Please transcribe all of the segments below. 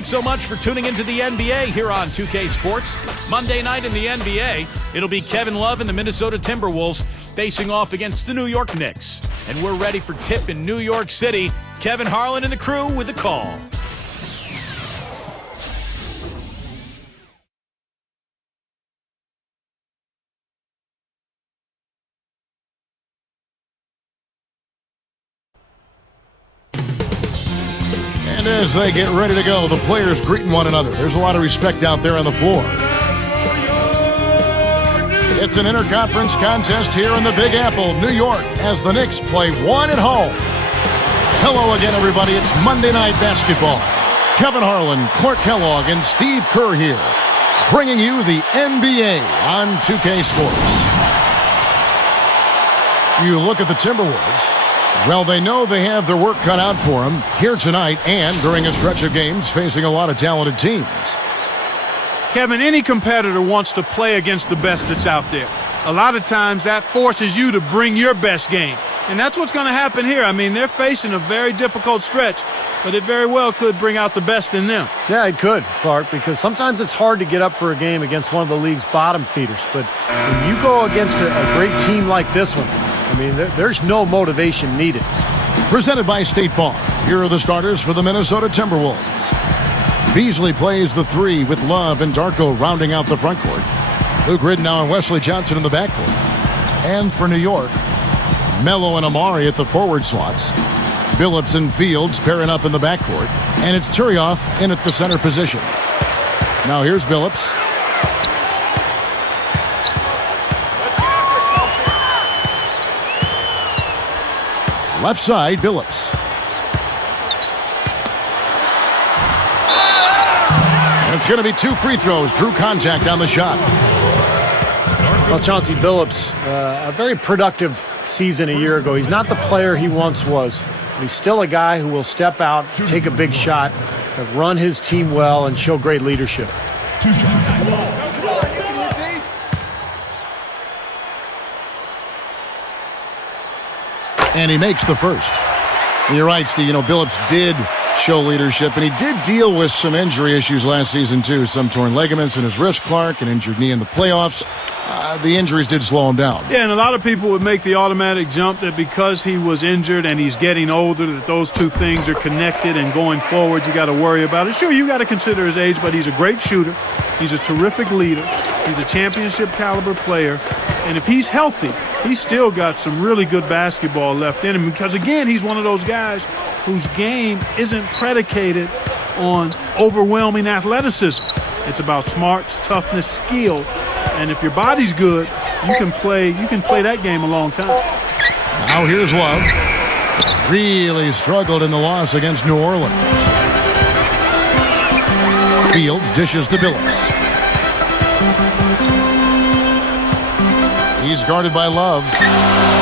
Thanks so much for tuning into the NBA here on 2K Sports. Monday night in the NBA, it'll be Kevin Love and the Minnesota Timberwolves facing off against the New York Knicks. And we're ready for tip in New York City. Kevin Harlan and the crew with the call. And as they get ready to go, the players greeting one another. There's a lot of respect out there on the floor. It's an interconference contest here in the Big Apple, New York, as the Knicks play one at home. Hello again, everybody. It's Monday Night Basketball. Kevin Harlan, Clark Kellogg, and Steve Kerr here, bringing you the NBA on 2K Sports. You look at the Timberwolves. Well, they know they have their work cut out for them here tonight and during a stretch of games facing a lot of talented teams. Kevin, any competitor wants to play against the best that's out there. A lot of times that forces you to bring your best game. And that's what's going to happen here. I mean, they're facing a very difficult stretch, but it very well could bring out the best in them. Yeah, it could, Clark, because sometimes it's hard to get up for a game against one of the league's bottom feeders. But when you go against a great team like this one, I mean, there's no motivation needed. Presented by State Farm. Here are the starters for the Minnesota Timberwolves. Beasley plays the three with Love and Darko rounding out the front court. Luke Ridnow and Wesley Johnson in the backcourt. And for New York, Melo and Amari at the forward slots. Billups and Fields pairing up in the backcourt. And it's Turioff in at the center position. Now here's Billups. Left side, Billups. And it's going to be 2 free throws. Drew contact on the shot. Well, Chauncey Billups, a very productive season a year ago. He's not the player he once was, but he's still a guy who will step out, take a big shot, run his team well, and show great leadership. 2 shots. And he makes the first. And you're right, Steve. You know, Billups did show leadership, and he did deal with some injury issues last season, too. Some torn ligaments in his wrist, Clark, an injured knee in the playoffs. The injuries did slow him down. Yeah, and a lot of people would make the automatic jump that because he was injured and he's getting older, that those two things are connected, and going forward, you got to worry about it. Sure, you got to consider his age, but he's a great shooter. He's a terrific leader. He's a championship caliber player. And if he's healthy, he's still got some really good basketball left in him, because, again, he's one of those guys whose game isn't predicated on overwhelming athleticism. It's about smarts, toughness, skill. And if your body's good, you can play that game a long time. Now here's Love. Really struggled in the loss against New Orleans. Fields dishes to Billups. He's guarded by Love.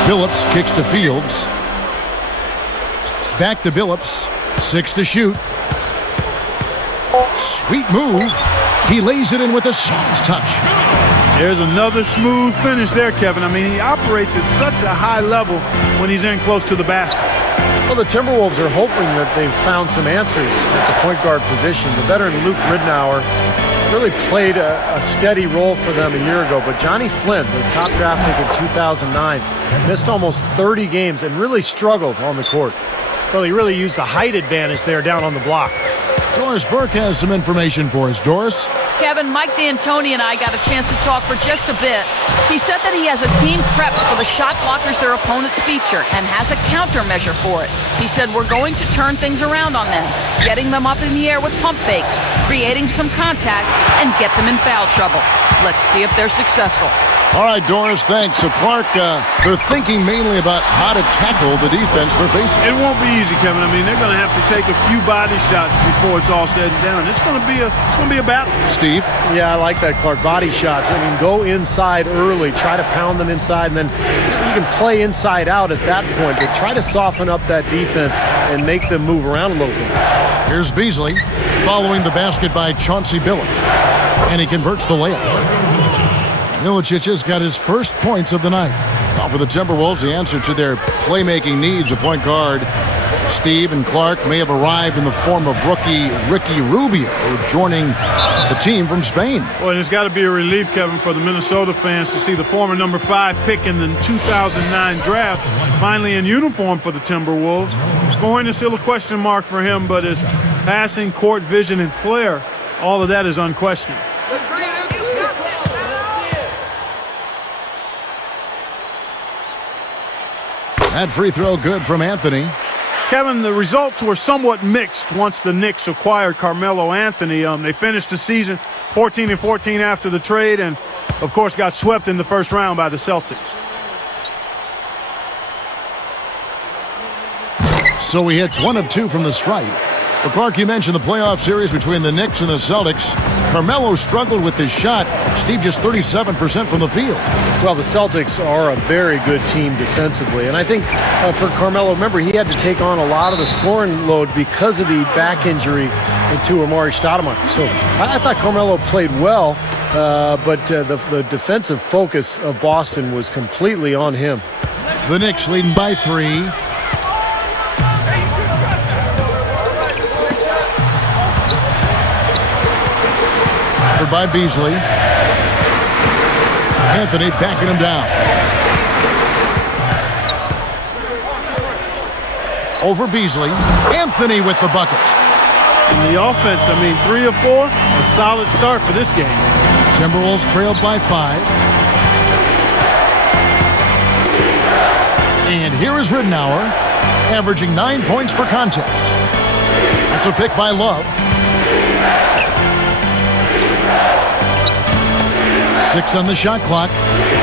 Billups kicks to Fields. Back to Billups. 6 to shoot. Sweet move. He lays it in with a soft touch. There's another smooth finish there, Kevin. I mean, he operates at such a high level when he's in close to the basket. Well, the Timberwolves are hoping that they've found some answers at the point guard position. The veteran Luke Ridnour really played a steady role for them a year ago, but Johnny Flynn, the top draft pick in 2009, missed almost 30 games and really struggled on the court. Well, he really used the height advantage there down on the block. Doris Burke has some information for us. Doris? Kevin, Mike D'Antoni and I got a chance to talk for just a bit. He said that he has a team prepped for the shot blockers their opponents feature and has a countermeasure for it. He said we're going to turn things around on them, getting them up in the air with pump fakes, creating some contact, and get them in foul trouble. Let's see if they're successful. All right, Doris, thanks. So, Clark, they're thinking mainly about how to tackle the defense they're facing. It won't be easy, Kevin. I mean, they're going to have to take a few body shots before it's all said and done. It's going to be a battle. Steve? Yeah, I like that, Clark. Body shots. I mean, go inside early. Try to pound them inside, and then you can play inside out at that point. But try to soften up that defense and make them move around a little bit. Here's Beasley following the basket by Chauncey Billups. And he converts the layup. Milicic has got his first points of the night. Now for the Timberwolves, the answer to their playmaking needs, a point guard Steve and Clark may have arrived in the form of rookie Ricky Rubio, joining the team from Spain. Well, it's got to be a relief, Kevin, for the Minnesota fans to see the former number 5 pick in the 2009 draft finally in uniform for the Timberwolves. Scoring is still a question mark for him, but his passing, court vision, and flair, all of that is unquestioned. That free throw good from Anthony. Kevin, the results were somewhat mixed once the Knicks acquired Carmelo Anthony. They finished the season 14-14 after the trade and, of course, got swept in the first round by the Celtics. So he hits 1 of 2 from the stripe. But Clark, you mentioned the playoff series between the Knicks and the Celtics. Carmelo struggled with his shot. Steve, just 37% from the field. Well, the Celtics are a very good team defensively. And I think for Carmelo, remember, he had to take on a lot of the scoring load because of the back injury to Amari Stoudemire. So I thought Carmelo played well, but the defensive focus of Boston was completely on him. The Knicks leading by 3. By Beasley. Anthony backing him down. Over Beasley. Anthony with the bucket. In the offense, 3 of 4, a solid start for this game. Timberwolves trailed by 5. And here is Ridnour, averaging 9 points per contest. That's a pick by Love. 6 on the shot clock.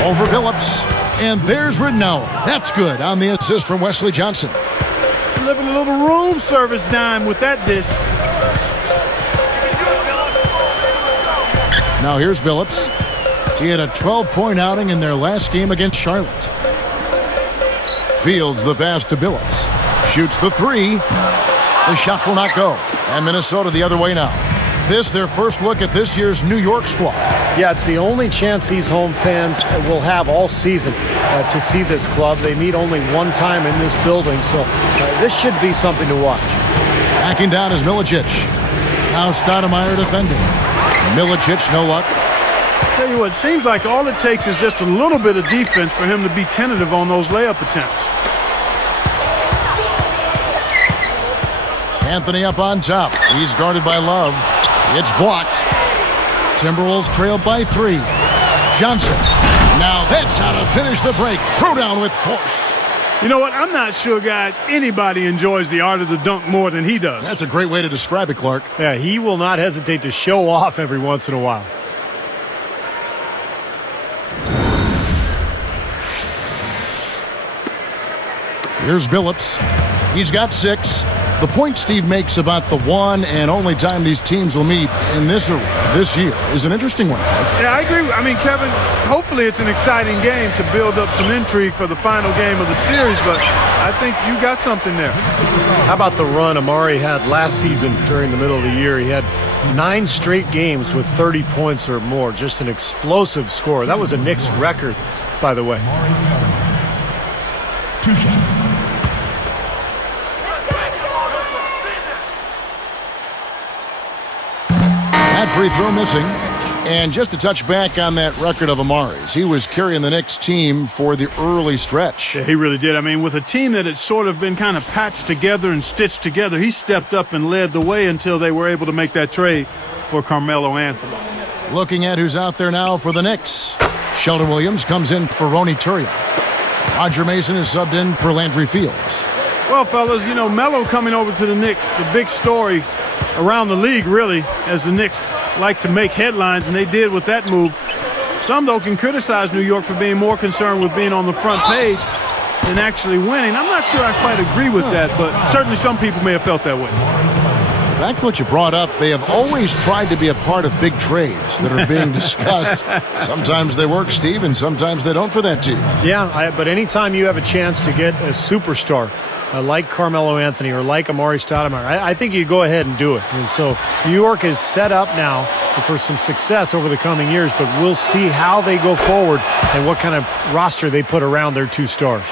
Over Billups. And there's Ridnour. That's good on the assist from Wesley Johnson. Living a little room service dime with that dish. Now here's Billups. He had a 12-point outing in their last game against Charlotte. Fields the pass to Billups. Shoots the 3. The shot will not go. And Minnesota the other way now. This, their first look at this year's New York squad. Yeah, it's the only chance these home fans will have all season to see this club. They meet only one time in this building, so this should be something to watch. Backing down is Milicic. Now Stoudemire defending. Milicic, no luck. Tell you what, it seems like all it takes is just a little bit of defense for him to be tentative on those layup attempts. Anthony up on top. He's guarded by Love. It's blocked. Timberwolves trailed by 3. Johnson. Now that's how to finish the break. Throw down with force. You know what? I'm not sure, guys, anybody enjoys the art of the dunk more than he does. That's a great way to describe it, Clark. Yeah, he will not hesitate to show off every once in a while. Here's Billups. He's got 6. The point Steve makes about the one and only time these teams will meet in this arena this year is an interesting one. Yeah, I agree. Kevin, hopefully it's an exciting game to build up some intrigue for the final game of the series, but I think you got something there. How about the run Amari had last season during the middle of the year? He had 9 straight games with 30 points or more. Just an explosive score. That was a Knicks record, by the way. 2 shots. Free throw missing. And just to touch back on that record of Amari's, he was carrying the Knicks team for the early stretch. Yeah, he really did. With a team that had sort of been kind of patched together and stitched together, he stepped up and led the way until they were able to make that trade for Carmelo Anthony. Looking at who's out there now for the Knicks. Sheldon Williams comes in for Ronny Turiaf. Roger Mason is subbed in for Landry Fields. Well, fellas, Melo coming over to the Knicks, the big story around the league, really, as the Knicks like to make headlines, and they did with that move. Some, though, can criticize New York for being more concerned with being on the front page than actually winning. I'm not sure I quite agree with that, but certainly some people may have felt that way. Back to what you brought up, they have always tried to be a part of big trades that are being discussed. Sometimes they work, Steve, and sometimes they don't for that team. Yeah, but anytime you have a chance to get a superstar like Carmelo Anthony or like Amari Stoudemire, I think you go ahead and do it. And so New York is set up now for some success over the coming years, but we'll see how they go forward and what kind of roster they put around their 2 stars.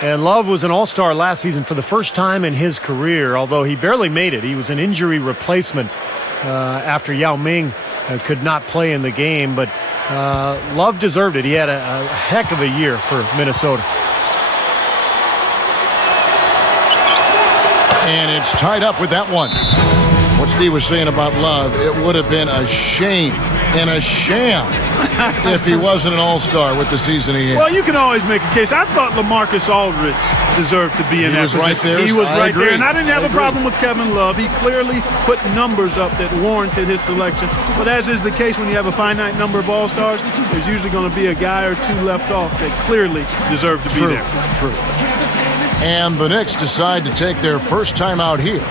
And Love was an all-star last season for the first time in his career, although he barely made it. He was an injury replacement after Yao Ming could not play in the game. But Love deserved it. He had a heck of a year for Minnesota. And it's tied up with that one. What Steve was saying about Love, it would have been a shame and a sham if he wasn't an all-star with the season he had. Well, you can always make a case. I thought LaMarcus Aldridge deserved to be in that position. Right there. He was right agree. there, and I didn't have a problem with Kevin Love. He clearly put numbers up that warranted his selection. But as is the case when you have a finite number of all-stars, there's usually going to be a guy or two left off that clearly deserve to be there. True. And the Knicks decide to take their first time out here.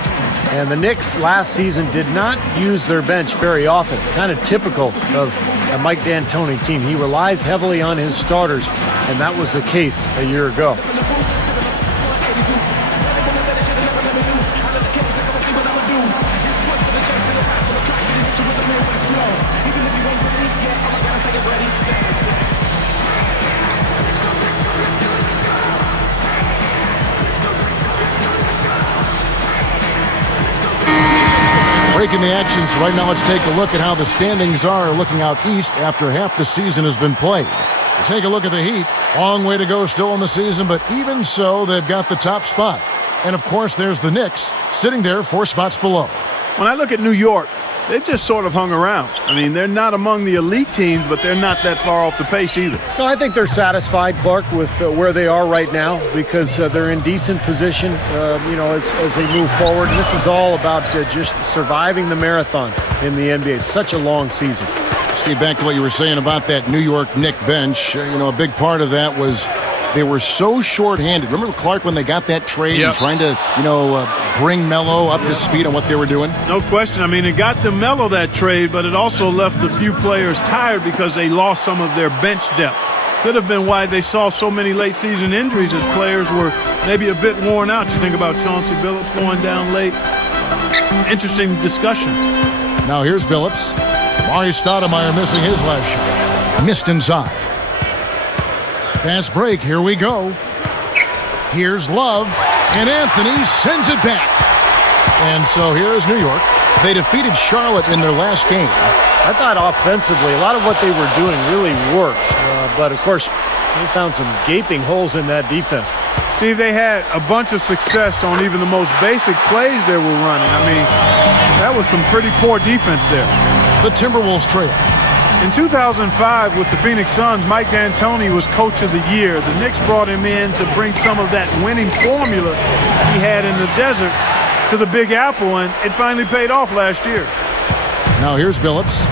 And the Knicks last season did not use their bench very often. Kind of typical of a Mike D'Antoni team. He relies heavily on his starters, and that was the case a year ago. Breaking the action, so right now let's take a look at how the standings are looking out east after half the season has been played. Take a look at the Heat. Long way to go still in the season, but even so, they've got the top spot. And of course, there's the Knicks sitting there 4 spots below. When I look at New York, they've just sort of hung around. I mean, they're not among the elite teams, but they're not that far off the pace either. No, I think they're satisfied, Clark, with where they are right now because they're in decent position, as they move forward. And this is all about just surviving the marathon in the NBA. Such a long season. Steve, back to what you were saying about that New York Knicks bench. A big part of that was they were so short-handed. Remember, Clark, when they got that trade and trying to, bring Melo up to speed on what they were doing? No question. I mean, it got them Melo that trade, but it also left a few players tired because they lost some of their bench depth. Could have been why they saw so many late-season injuries as players were maybe a bit worn out. You think about Chauncey Billups going down late. Interesting discussion. Now here's Billups. Mari Stoudemire missing his last shot. Missed inside. Fast break. Here we go. Here's Love. And Anthony sends it back. And so here is New York. They defeated Charlotte in their last game. I thought offensively, a lot of what they were doing really worked. But, of course, they found some gaping holes in that defense. Steve, they had a bunch of success on even the most basic plays they were running. I mean, that was some pretty poor defense there. The Timberwolves trail. In 2005, with the Phoenix Suns, Mike D'Antoni was coach of the year. The Knicks brought him in to bring some of that winning formula he had in the desert to the Big Apple, and it finally paid off last year. Now here's Billups.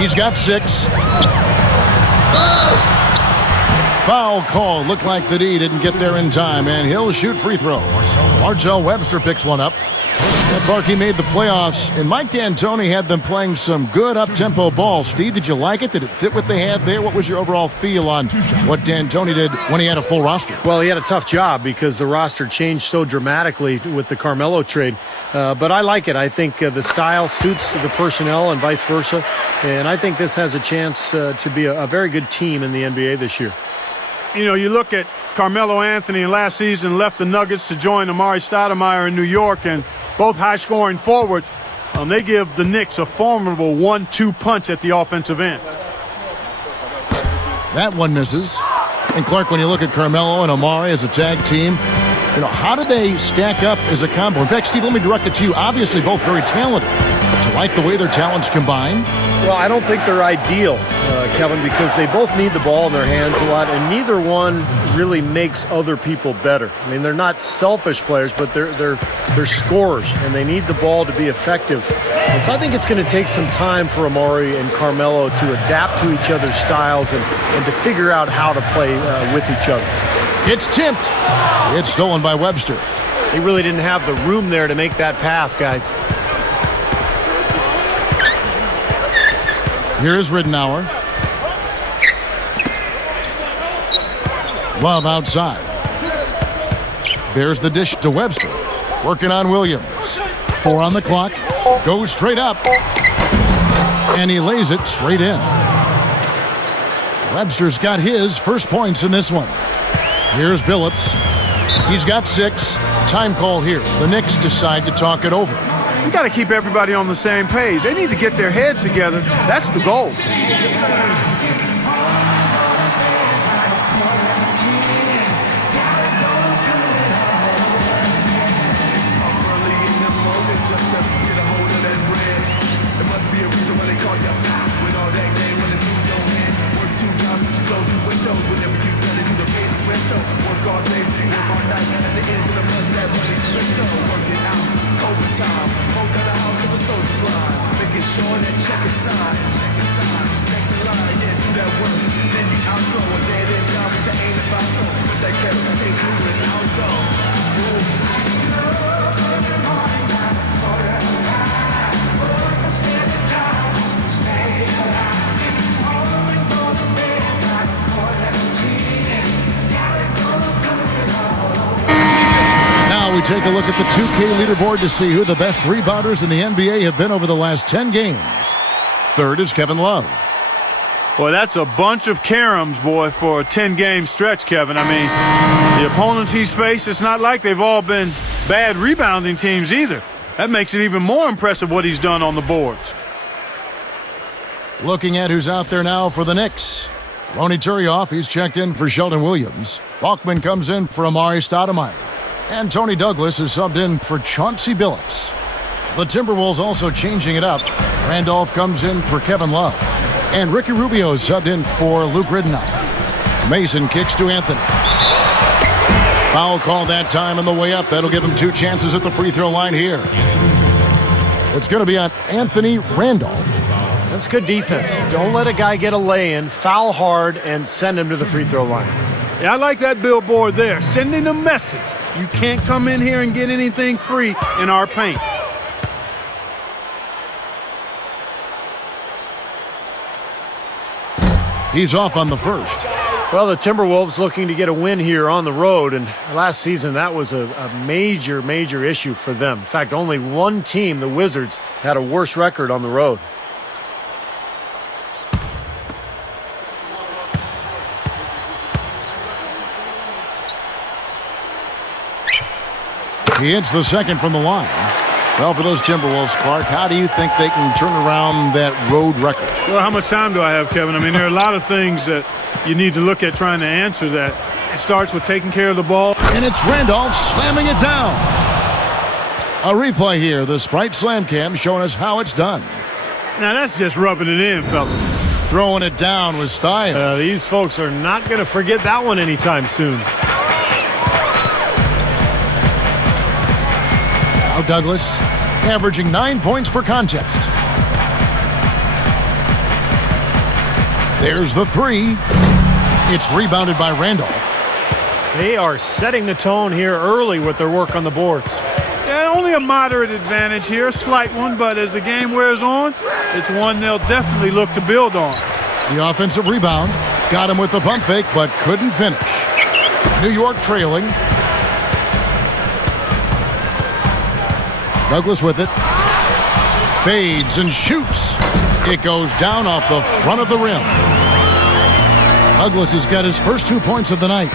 He's got 6. Foul call. Looked like the D didn't get there in time, and he'll shoot free throws. Margell Webster picks one up. Clark, he made the playoffs, and Mike D'Antoni had them playing some good up-tempo ball. Steve, did you like it? Did it fit what they had there? What was your overall feel on what D'Antoni did when he had a full roster? Well, he had a tough job because the roster changed so dramatically with the Carmelo trade. But I like it. I think the style suits the personnel and vice versa. And I think this has a chance to be a very good team in the NBA this year. You look at Carmelo Anthony last season left the Nuggets to join Amari Stoudemire in New York, and both high-scoring forwards. They give the Knicks a formidable 1-2 punch at the offensive end. That one misses. And Clark, when you look at Carmelo and Amari as a tag team, how do they stack up as a combo? In fact, Steve, let me direct it to you. Obviously, both very talented. Do you like the way their talents combine? Well, I don't think they're ideal, Kevin, because they both need the ball in their hands a lot, and neither one really makes other people better. I mean, they're not selfish players, but they're scorers, and they need the ball to be effective. And so I think it's going to take some time for Amari and Carmelo to adapt to each other's styles and to figure out how to play with each other. It's tipped. It's stolen by Webster. He really didn't have the room there to make that pass, guys. Here's Ridenour. Love outside. There's the dish to Webster. Working on Williams. 4 on the clock. Goes straight up. And he lays it straight in. Webster's got his first points in this one. Here's Billups. He's got 6. Time call here. The Knicks decide to talk it over. You got to keep everybody on the same page. They need to get their heads together. That's the goal. Now we take a look at the 2K leaderboard to see who the best rebounders in the NBA have been over the last 10 games. Third is Kevin Love. Boy, that's a bunch of caroms, boy, for a 10-game stretch, Kevin. I mean, the opponents he's faced, it's not like they've all been bad rebounding teams either. That makes it even more impressive what he's done on the boards. Looking at who's out there now for the Knicks. Ronny Turioff, he's checked in for Sheldon Williams. Bachman comes in for Amari Stoudemire. And Tony Douglas is subbed in for Chauncey Billups. The Timberwolves also changing it up. Randolph comes in for Kevin Love. And Ricky Rubio subbed in for Luke Ridenour. Mason kicks to Anthony. Foul call that time on the way up. That'll give him 2 chances at the free throw line here. It's going to be on Anthony Randolph. That's good defense. Don't let a guy get a lay-in, foul hard, and send him to the free throw line. Yeah, I like that billboard there, sending a message. You can't come in here and get anything free in our paint. He's off on the first. Well, the Timberwolves looking to get a win here on the road, and last season that was a major, major issue for them. In fact, only one team, the Wizards, had a worse record on the road. He hits the second from the line. Well, for those Timberwolves, Clark, how do you think they can turn around that road record? Well, how much time do I have, Kevin? I mean, there are a lot of things that you need to look at trying to answer that. It starts with taking care of the ball. And it's Randolph slamming it down. A replay here. The Sprite Slam Cam showing us how it's done. Now, that's just rubbing it in, fellas. Throwing it down with style. These folks are not going to forget that one anytime soon. Now Douglas, averaging 9 points per contest. There's the 3. It's rebounded by Randolph. They are setting the tone here early with their work on the boards. Yeah, only a moderate advantage here, a slight one, but as the game wears on, it's one they'll definitely look to build on. The offensive rebound got him with the pump fake, but couldn't finish. New York trailing. Douglas with it. Fades and shoots. It goes down off the front of the rim. Douglas has got his first 2 points of the night.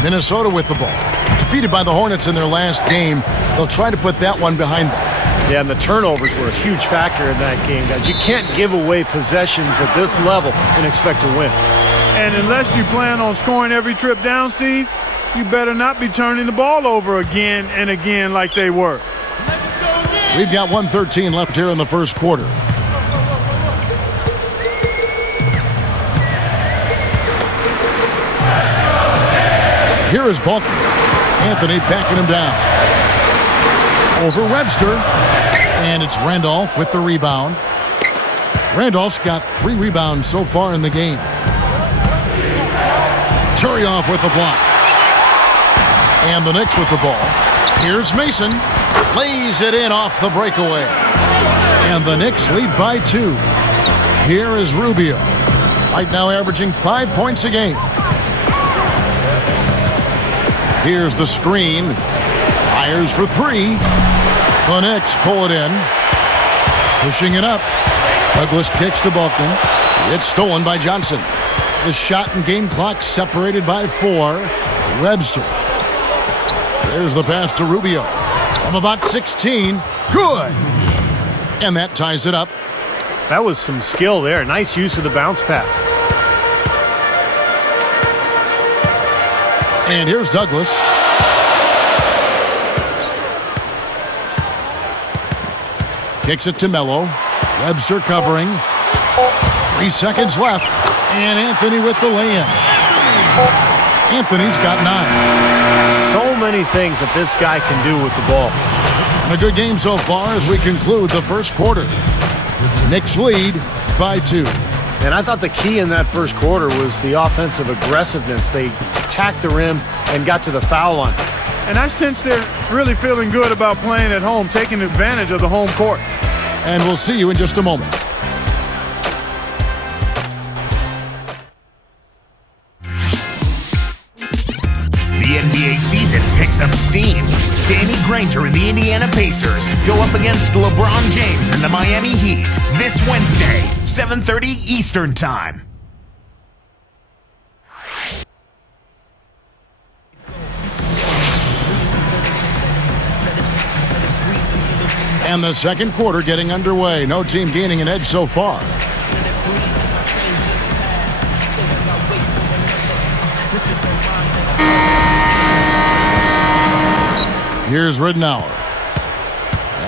Minnesota with the ball. Defeated by the Hornets in their last game. They'll try to put that one behind them. Yeah, and the turnovers were a huge factor in that game, guys. You can't give away possessions at this level and expect to win. And unless you plan on scoring every trip down, Steve, you better not be turning the ball over again and again like they were. We've got 1:13 left here in the first quarter. Here is Bachman. Anthony backing him down. Over Webster. And it's Randolph with the rebound. Randolph's got 3 rebounds so far in the game. Turioff with the block. And the Knicks with the ball. Here's Mason. Lays it in off the breakaway. And the Knicks lead by 2. Here is Rubio. Right now averaging 5 points a game. Here's the screen. Fires for 3. The Knicks pull it in. Pushing it up. Douglas kicks to Bachman. It's stolen by Johnson. The shot and game clock separated by 4. Webster. There's the pass to Rubio. From about 16. Good. And that ties it up. That was some skill there. Nice use of the bounce pass. And here's Douglas. Kicks it to Melo. Webster covering. 3 seconds left. And Anthony with the lay-in. Anthony's got 9. So many things that this guy can do with the ball. A good game so far as we conclude the first quarter. Knicks lead by 2. And I thought the key in that first quarter was the offensive aggressiveness. They attacked the rim and got to the foul line. And I sense they're really feeling good about playing at home, taking advantage of the home court. And we'll see you in just a moment. The NBA season picks up steam. Danny Granger and the Indiana Pacers go up against LeBron James and the Miami Heat this Wednesday, 7:30 Eastern Time. And the second quarter getting underway. No team gaining an edge so far. Here's Ridnour.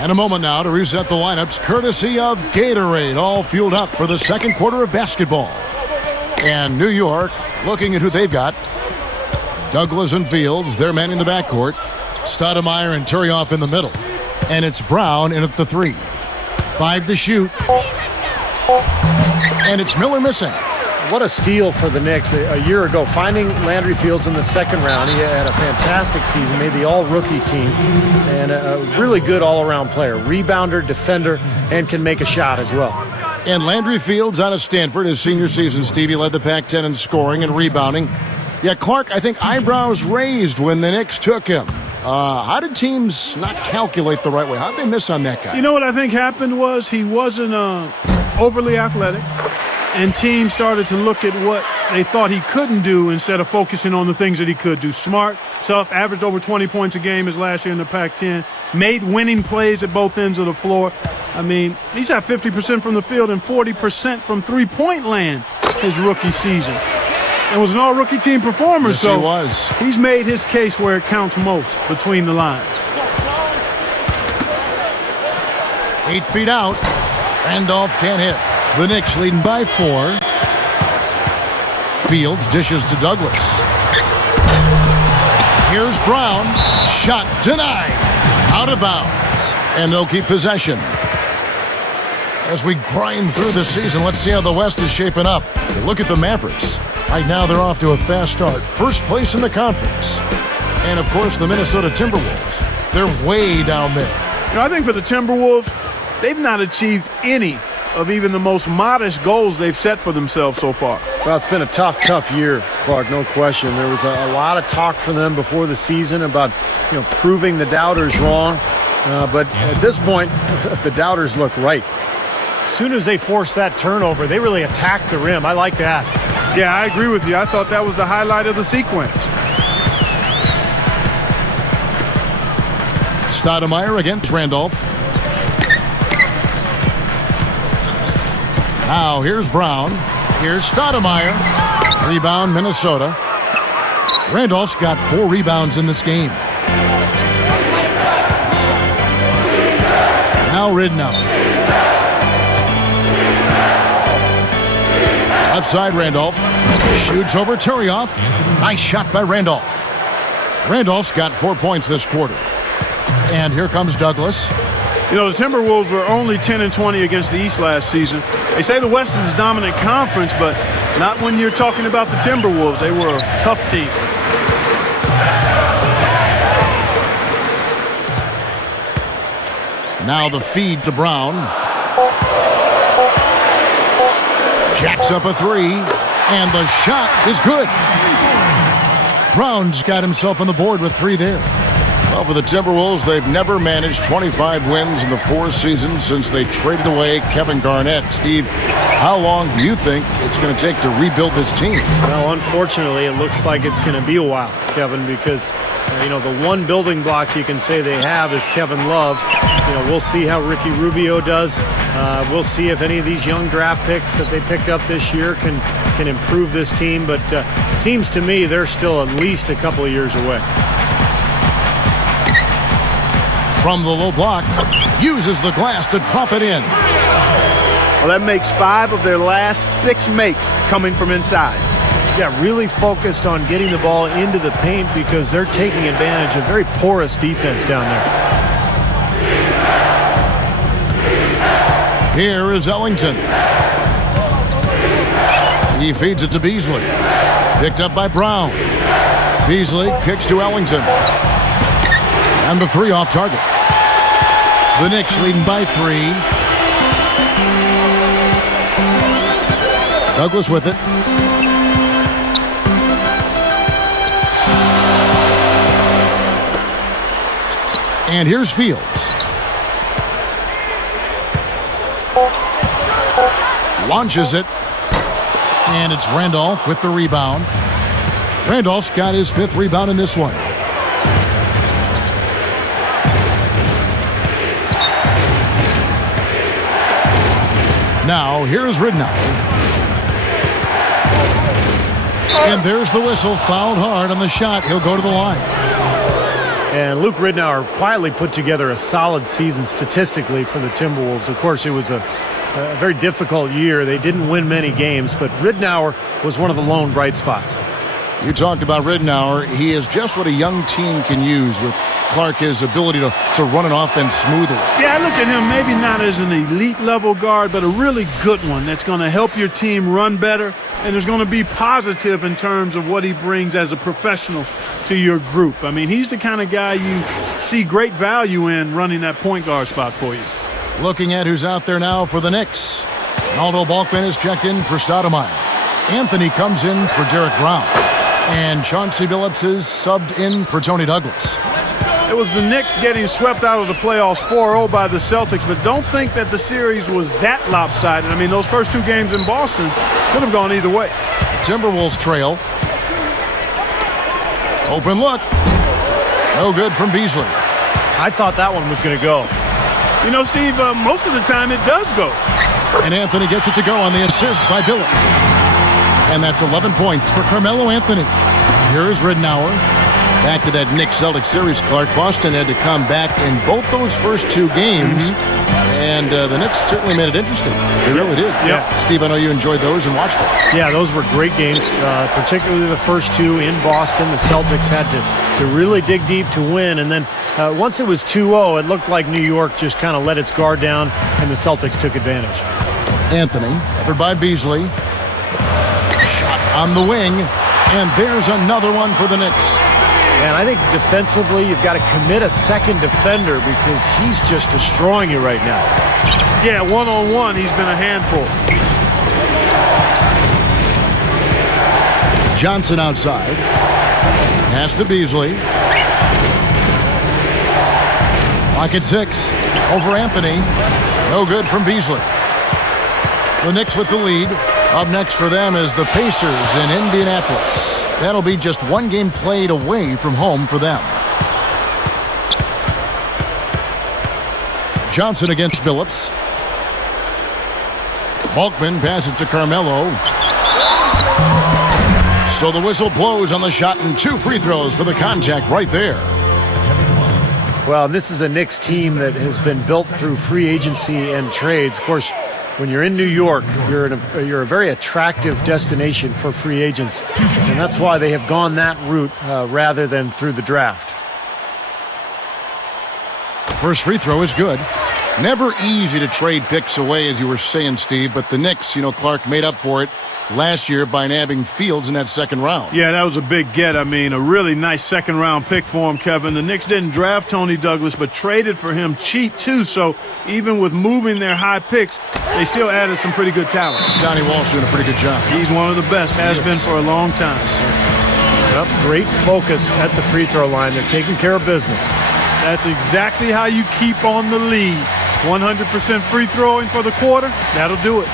And a moment now to reset the lineups, courtesy of Gatorade, all fueled up for the second quarter of basketball. And New York, looking at who they've got. Douglas and Fields, they're manning the backcourt. Stoudemire and Turioff in the middle. And it's Brown in at the 3. 5 to shoot. And it's Miller missing. What a steal for the Knicks a year ago, finding Landry Fields in the second round. He had a fantastic season, made the all-rookie team, and a really good all-around player. Rebounder, defender, and can make a shot as well. And Landry Fields out of Stanford, his senior season, Stevie led the Pac-10 in scoring and rebounding. Yeah, Clark, I think eyebrows raised when the Knicks took him. How did teams not calculate the right way? How did they miss on that guy? You know what I think happened was he wasn't overly athletic, and teams started to look at what they thought he couldn't do instead of focusing on the things that he could do. Smart, tough, averaged over 20 points a game his last year in the Pac-10, made winning plays at both ends of the floor. I mean, he's at 50% from the field and 40% from three-point land his rookie season. And was an all-rookie team performer, yes, so he was. He's made his case where it counts most between the lines. 8 feet out. Randolph can't hit. The Knicks leading by 4. Fields dishes to Douglas. Here's Brown. Shot denied. Out of bounds. And they'll keep possession. As we grind through the season, let's see how the West is shaping up. Look at the Mavericks. Right now, they're off to a fast start. First place in the conference. And, of course, the Minnesota Timberwolves. They're way down there. You know, I think for the Timberwolves, they've not achieved any of even the most modest goals they've set for themselves so far. Well, it's been a tough year, Clark, no question. There was a lot of talk for them before the season about, proving the doubters wrong. But at this point, the doubters look right. As soon as they forced that turnover, they really attacked the rim. I like that. Yeah, I agree with you. I thought that was the highlight of the sequence. Stoudemire against Randolph. Now here's Brown. Here's Stoudemire. Rebound, Minnesota. Randolph's got 4 rebounds in this game. Now Ridnour. Left side, Randolph. Shoots over Turioff. Nice shot by Randolph. Randolph's got 4 points this quarter. And here comes Douglas. You know, the Timberwolves were only 10-20 against the East last season. They say the West is a dominant conference, but not when you're talking about the Timberwolves. They were a tough team. Now the feed to Brown. Jacks up a 3, and the shot is good. Brown's got himself on the board with 3 there. Well, for the Timberwolves, they've never managed 25 wins in the 4 seasons since they traded away Kevin Garnett. Steve, how long do you think it's going to take to rebuild this team? Well, unfortunately, it looks like it's going to be a while, Kevin, because the one building block you can say they have is Kevin Love. We'll see how Ricky Rubio does. We'll see if any of these young draft picks that they picked up this year can improve this team. But seems to me they're still at least a couple of years away. From the low block, uses the glass to drop it in. Well, that makes 5 of their last 6 makes coming from inside. Yeah, really focused on getting the ball into the paint because they're taking advantage of very porous defense down there. Here is Ellington. He feeds it to Beasley. Picked up by Brown. Beasley kicks to Ellington. And the 3 off target. The Knicks leading by 3. Douglas with it. And here's Fields. Launches it. And it's Randolph with the rebound. Randolph's got his 5th rebound in this one. Now, here's Ridnour. And there's the whistle. Fouled hard on the shot. He'll go to the line. And Luke Ridnour quietly put together a solid season statistically for the Timberwolves. Of course, it was a very difficult year. They didn't win many games, but Ridnour was one of the lone bright spots. You talked about Ridnour. He is just what a young team can use with Clark, his ability to run an offense smoothly. Yeah, I look at him maybe not as an elite level guard, but a really good one that's going to help your team run better, and is going to be positive in terms of what he brings as a professional to your group. I mean, he's the kind of guy you see great value in running that point guard spot for you. Looking at who's out there now for the Knicks. Aldo Balkman is checked in for Stoudemire. Anthony comes in for Derek Brown. And Chauncey Billups is subbed in for Tony Douglas. It was the Knicks getting swept out of the playoffs 4-0 by the Celtics, but don't think that the series was that lopsided. I mean, those first 2 games in Boston could have gone either way. Timberwolves trail. Open look. No good from Beasley. I thought that one was going to go. Steve, most of the time it does go. And Anthony gets it to go on the assist by Billups. And that's 11 points for Carmelo Anthony. Here is Ridnour. Back to that Knicks-Celtics series, Clark. Boston had to come back in both those first 2 games. And the Knicks certainly made it interesting. They really did. Yeah. Steve, I know you enjoyed those and watched them. Yeah, those were great games, particularly the first 2 in Boston. The Celtics had to really dig deep to win. And then once it was 2-0, it looked like New York just kind of let its guard down, and the Celtics took advantage. Anthony, covered by Beasley. Shot on the wing. And there's another one for the Knicks. And I think defensively, you've got to commit a second defender because he's just destroying you right now. Yeah, one-on-one, he's been a handful. Johnson outside. Pass to Beasley. Clock at 6. Over Anthony. No good from Beasley. The Knicks with the lead. Up next for them is the Pacers in Indianapolis. That'll be just 1 game played away from home for them. Johnson against Billups. Balkman passes to Carmelo. So the whistle blows on the shot and 2 free throws for the contact right there. Well, this is a Knicks team that has been built through free agency and trades. Of course, when you're in New York, you're a very attractive destination for free agents, and that's why they have gone that route rather than through the draft. First free throw is good. Never easy to trade picks away, as you were saying, Steve, but the Knicks, Clark made up for it last year by nabbing Fields in that second round. Yeah, that was a big get. I mean, a really nice second-round pick for him, Kevin. The Knicks didn't draft Tony Douglas, but traded for him cheap, too. So even with moving their high picks, they still added some pretty good talent. Donnie Walsh doing a pretty good job. He's one of the best, has been for a long time. Yep, great focus at the free throw line. They're taking care of business. That's exactly how you keep on the lead. 100% free throwing for the quarter, that'll do it.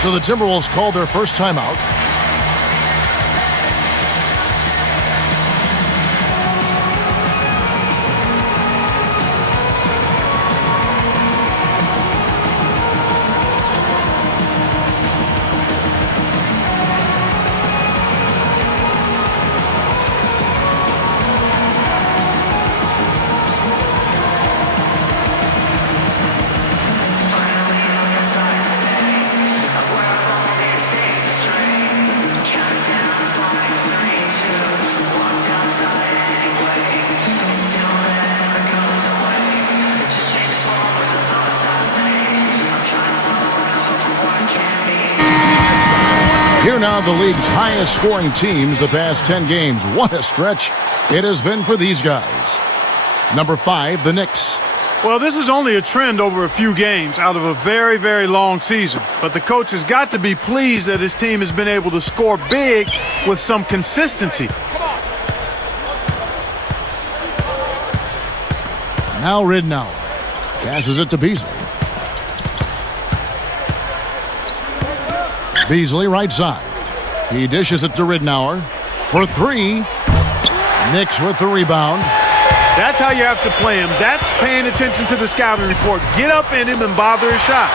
So the Timberwolves called their first timeout. Here now, the league's highest scoring teams the past 10 games. What a stretch it has been for these guys. Number 5, the Knicks. Well, this is only a trend over a few games out of a very, very long season. But the coach has got to be pleased that his team has been able to score big with some consistency. Now Ridnour passes it to Beasley. Beasley right side. He dishes it to Ridnour for 3. Knicks with the rebound. That's how you have to play him. That's paying attention to the scouting report. Get up in him and bother his shot.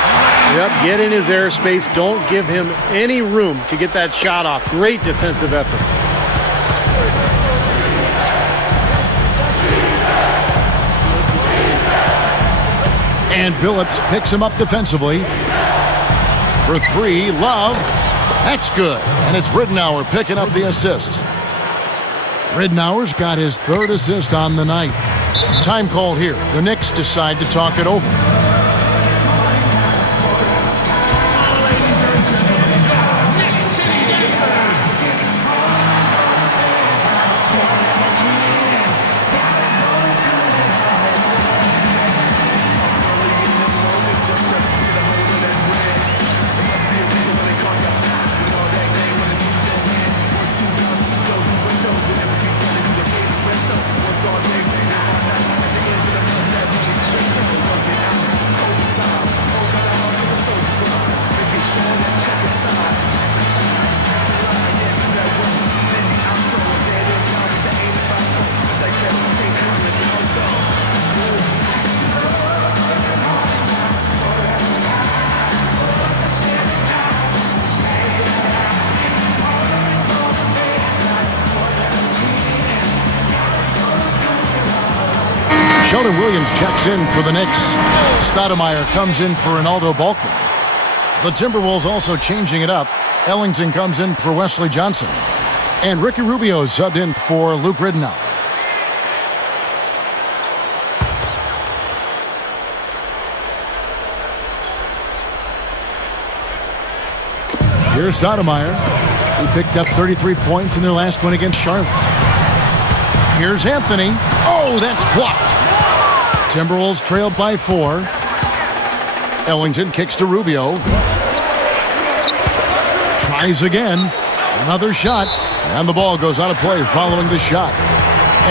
Yep, get in his airspace. Don't give him any room to get that shot off. Great defensive effort. And Billups picks him up defensively. For 3, Love. That's good. And it's Ridnour picking up the assist. Ridnour's got his 3rd assist on the night. Time call here. The Knicks decide to talk it over. Sheldon Williams checks in for the Knicks. Stoudemire comes in for Renaldo Balkman. The Timberwolves also changing it up. Ellington comes in for Wesley Johnson. And Ricky Rubio subbed in for Luke Ridnour. Here's Stoudemire. He picked up 33 points in their last win against Charlotte. Here's Anthony. Oh, that's blocked. Timberwolves trailed by 4. Ellington kicks to Rubio. Tries again. Another shot. And the ball goes out of play following the shot.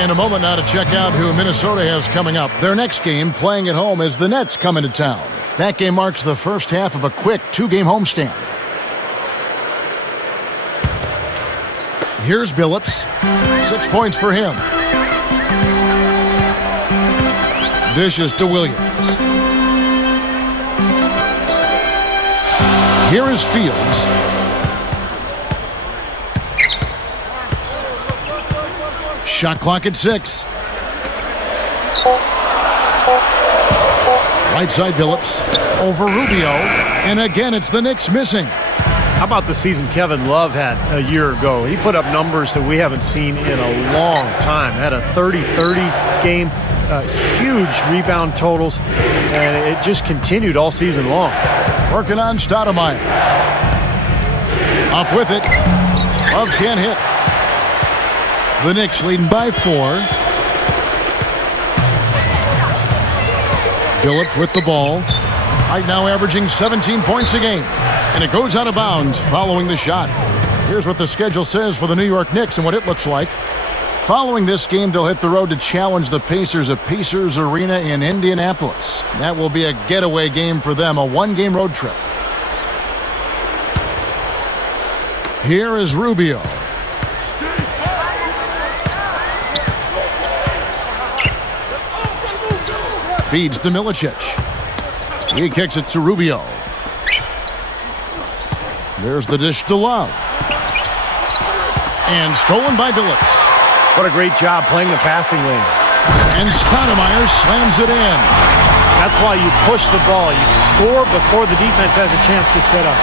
And a moment now to check out who Minnesota has coming up. Their next game playing at home as the Nets come into town. That game marks the first half of a quick 2-game homestand. Here's Billups. 6 points for him. Dishes to Williams. Here is Fields. Shot clock at 6. Right side Billups. Over Rubio. And again, it's the Knicks missing. How about the season Kevin Love had a year ago? He put up numbers that we haven't seen in a long time. Had a 30-30 game, huge rebound totals, and it just continued all season long. Working on Stoudemire. Up with it. Love can't hit. The Knicks leading by 4. Billups with the ball. Right now averaging 17 points a game. And it goes out of bounds following the shot. Here's what the schedule says for the New York Knicks and what it looks like. Following this game, they'll hit the road to challenge the Pacers at Pacers Arena in Indianapolis. That will be a getaway game for them, a one-game road trip. Here is Rubio. Feeds to Milicic. He kicks it to Rubio. There's the dish to Love. And stolen by Billups. What a great job playing the passing lane. And Stoudemire slams it in. That's why you push the ball. You score before the defense has a chance to set up.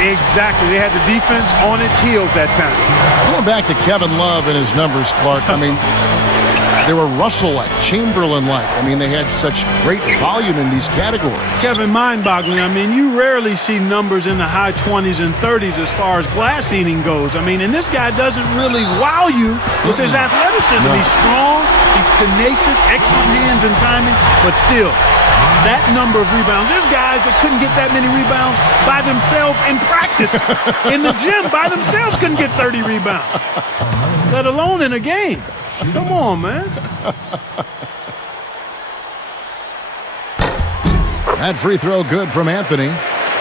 Exactly. They had the defense on its heels that time. Going back to Kevin Love and his numbers, Clark, I mean, they were Russell-like, Chamberlain-like. I mean, they had such great volume in these categories. Kevin, mind-boggling. I mean, you rarely see numbers in the high 20s and 30s as far as glass eating goes. I mean, and this guy doesn't really wow you with his athleticism. No. He's strong, he's tenacious, excellent hands and timing, but still, that number of rebounds. There's guys that couldn't get that many rebounds by themselves in practice. In the gym, by themselves couldn't get 30 rebounds, let alone in a game. Come on, man. That free throw good from Anthony.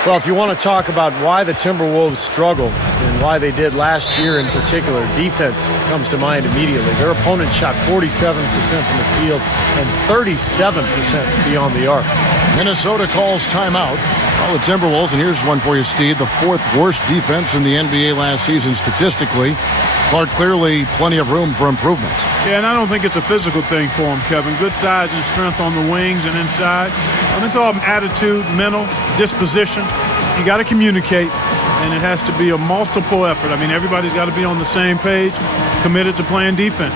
Well, if you want to talk about why the Timberwolves struggle and why they did last year in particular, defense comes to mind immediately. Their opponent shot 47% from the field and 37% beyond the arc. Minnesota calls timeout. Well, the Timberwolves, and here's one for you, Steve, the fourth worst defense in the NBA last season statistically. Clark, clearly plenty of room for improvement. Yeah, and I don't think it's a physical thing for him, Kevin. Good size and strength on the wings and inside. It's all attitude, mental, disposition. You got to communicate, and it has to be a multiple effort. I mean, everybody's got to be on the same page, committed to playing defense.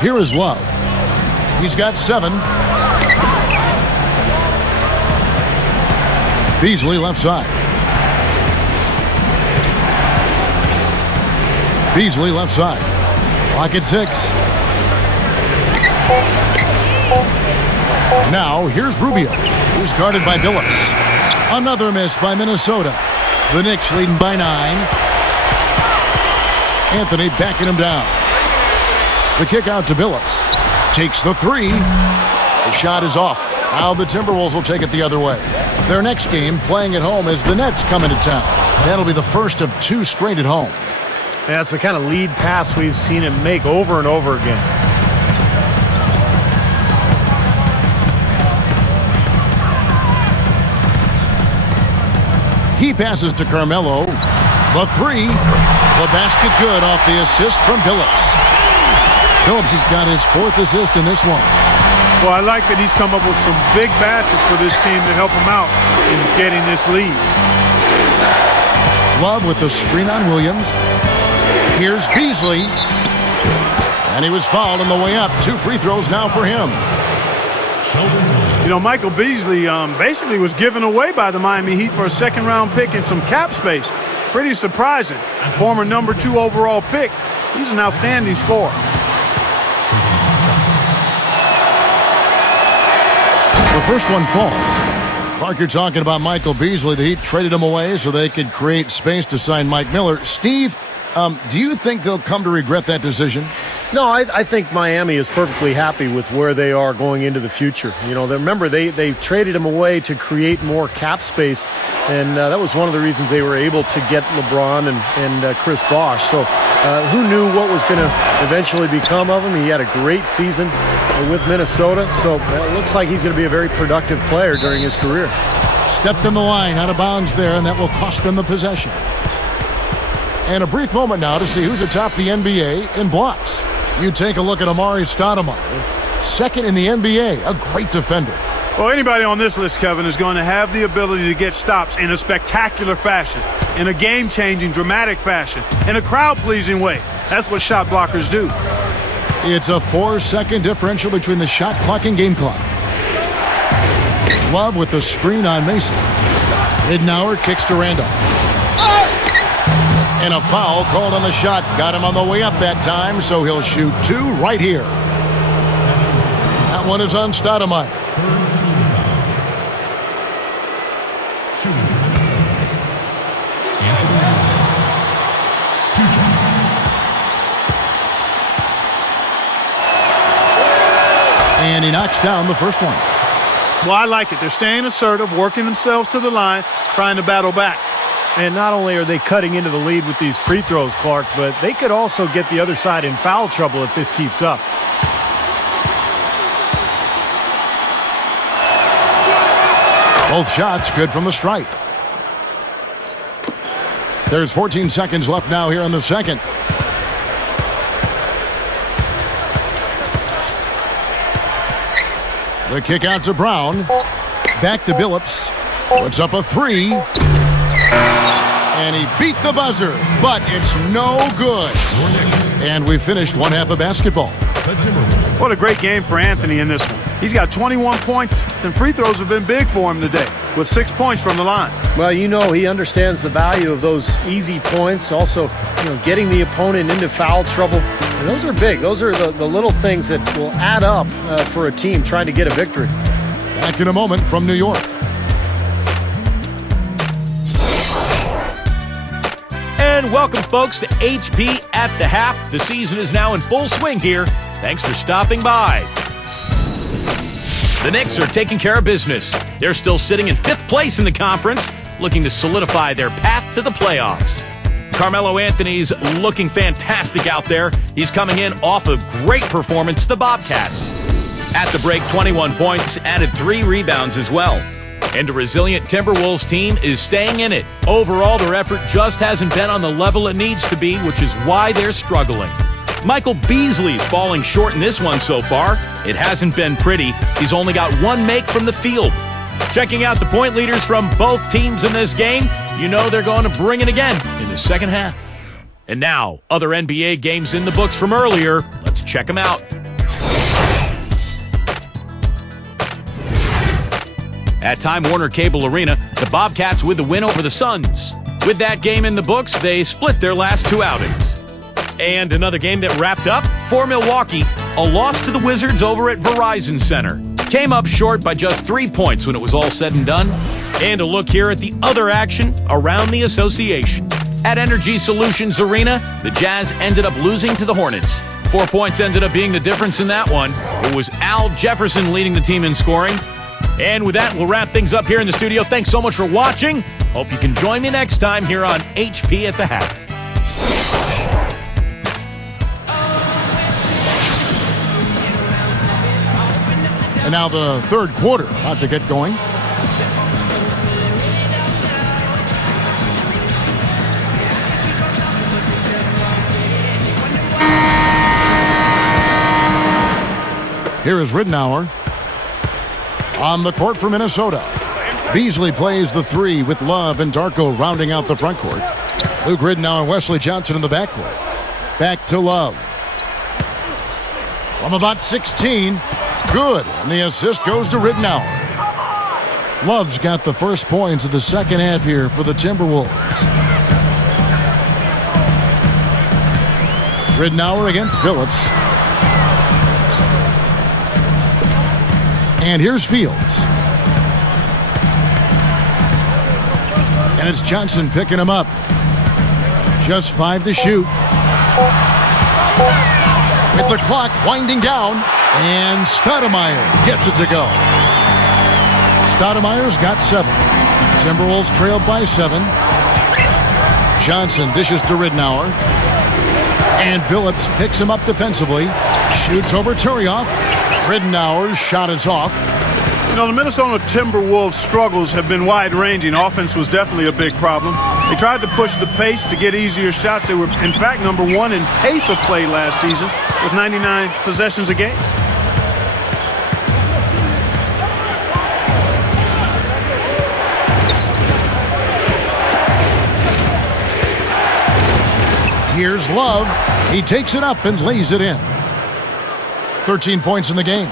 Here is Love. He's got 7. Beasley left side. Beasley left side. Clock at 6. Now here's Rubio, who's guarded by Billups. Another miss by Minnesota. The Knicks leading by 9. Anthony backing him down. The kick out to Billups. Takes the 3. The shot is off. Now the Timberwolves will take it the other way. Their next game, playing at home, is the Nets coming to town. That'll be the first of 2 straight at home. That's the kind of lead pass we've seen him make over and over again. He passes to Carmelo. The 3. The basket good off the assist from Billups. Billups has got his 4th assist in this one. Well, I like that he's come up with some big baskets for this team to help him out in getting this lead. Love with the screen on Williams. Here's Beasley. And he was fouled on the way up. 2 free throws now for him. You know, Michael Beasley basically was given away by the Miami Heat for a second-round pick and some cap space. Pretty surprising. Former number 2 overall pick. He's an outstanding scorer. The first one falls. Clark, you're talking about Michael Beasley. The Heat traded him away so they could create space to sign Mike Miller. Steve, do you think they'll come to regret that decision? No, I think Miami is perfectly happy with where they are going into the future. You know, remember, they traded him away to create more cap space, and that was one of the reasons they were able to get LeBron and Chris Bosh. So who knew what was going to eventually become of him? He had a great season with Minnesota, so it looks like he's going to be a very productive player during his career. Stepped in the line, out of bounds there, and that will cost them the possession. And a brief moment now to see who's atop the NBA in blocks. You take a look at Amari Stoudemire, second in the NBA, a great defender. Well, anybody on this list, Kevin, is going to have the ability to get stops in a spectacular fashion, in a game-changing, dramatic fashion, in a crowd-pleasing way. That's what shot blockers do. It's a 4-second differential between the shot clock and game clock. Love with the screen on Mason. Ridnour kicks to Randolph. And a foul called on the shot. Got him on the way up that time, so he'll shoot 2 right here. That one is on Stoudemire. And he knocks down the first one. Well, I like it. They're staying assertive, working themselves to the line, trying to battle back. And not only are they cutting into the lead with these free throws, Clark, but they could also get the other side in foul trouble if this keeps up. Both shots good from the stripe. There's 14 seconds left now here in the second. The kick out to Brown. Back to Billups. Puts up a 3. And he beat the buzzer, but it's no good. And we finished one half of basketball. What a great game for Anthony in this one. He's got 21 points, and free throws have been big for him today, with 6 points from the line. Well, you know, he understands the value of those easy points. Also, getting the opponent into foul trouble. And those are big. Those are the little things that will add up for a team trying to get a victory. Back in a moment from New York. And welcome, folks, to HP at the Half. The season is now in full swing here. Thanks for stopping by. The Knicks are taking care of business. They're still sitting in 5th place in the conference, looking to solidify their path to the playoffs. Carmelo Anthony's looking fantastic out there. He's coming in off a great performance, the Bobcats. At the break, 21 points, added 3 rebounds as well. And a resilient Timberwolves team is staying in it. Overall, their effort just hasn't been on the level it needs to be, which is why they're struggling. Michael Beasley's falling short in this one so far. It hasn't been pretty. He's only got 1 make from the field. Checking out the point leaders from both teams in this game, you know they're going to bring it again in the second half. And now, other NBA games in the books from earlier. Let's check them out. At Time Warner Cable Arena, the Bobcats with the win over the Suns. With that game in the books, they split their last 2 outings. And another game that wrapped up for Milwaukee, a loss to the Wizards over at Verizon Center. Came up short by just 3 points when it was all said and done. And a look here at the other action around the association. At Energy Solutions Arena, the Jazz ended up losing to the Hornets. 4 points ended up being the difference in that one. It was Al Jefferson leading the team in scoring. And with that, we'll wrap things up here in the studio. Thanks so much for watching. Hope you can join me next time here on HP at the Half. And now the third quarter about to get going. Here is Ridnour on the court for Minnesota. Beasley plays the 3 with Love and Darko rounding out the front court. Luke Ridnour and Wesley Johnson in the backcourt. Back to Love. From about 16. Good. And the assist goes to Ridnour. Love's got the first points of the second half here for the Timberwolves. Ridnour against Billups. And here's Fields. And it's Johnson picking him up. Just 5 to shoot. With the clock winding down. And Stoudemire gets it to go. Stoudemire's got 7. Timberwolves trailed by 7. Johnson dishes to Ridnour. And Billups picks him up defensively. Shoots over Turioff. Ridnour's shot is off. know, the Minnesota Timberwolves' struggles have been wide-ranging. Offense was definitely a big problem. They tried to push the pace to get easier shots. They were, in fact, number one in pace of play last season with 99 possessions a game. Here's Love. He takes it up and lays it in. 13 points in the game.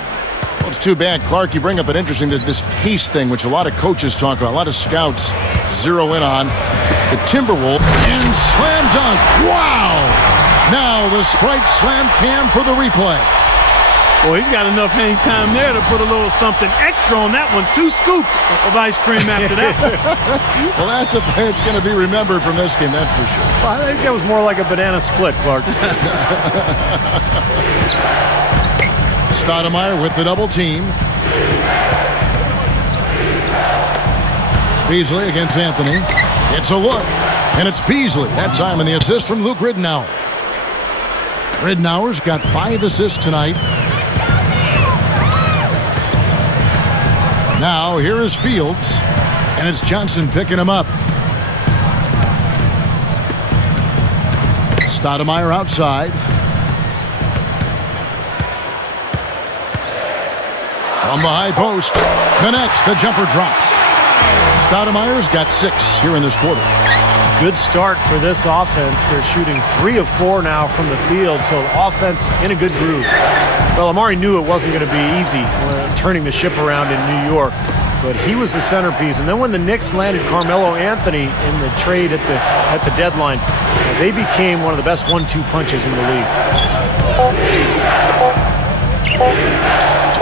Well, it's too bad, Clark. You bring up an interesting this pace thing, which a lot of coaches talk about, a lot of scouts zero in on. The Timberwolves and slam dunk. Wow! Now the Sprite slam cam for the replay. Well, he's got enough hang time there to put a little something extra on that one. 2 scoops of ice cream after that. Well, that's a play that's going to be remembered from this game, that's for sure. I think that was more like a banana split, Clark. Stoudemire with the double team. Beasley against Anthony. It's a look, and it's Beasley. That time in the assist from Luke Ridnour. Ridnour's got 5 assists tonight. Now, here is Fields, and it's Johnson picking him up. Stoudemire outside. From the high post, connects, the jumper drops. Stoudemire's got 6 here in this quarter. Good start for this offense. They're shooting 3 of 4 now from the field, so offense in a good groove. Well, Amari knew it wasn't going to be easy turning the ship around in New York, but he was the centerpiece. And then when the Knicks landed Carmelo Anthony in the trade at the deadline, they became one of the best 1-2 punches in the league.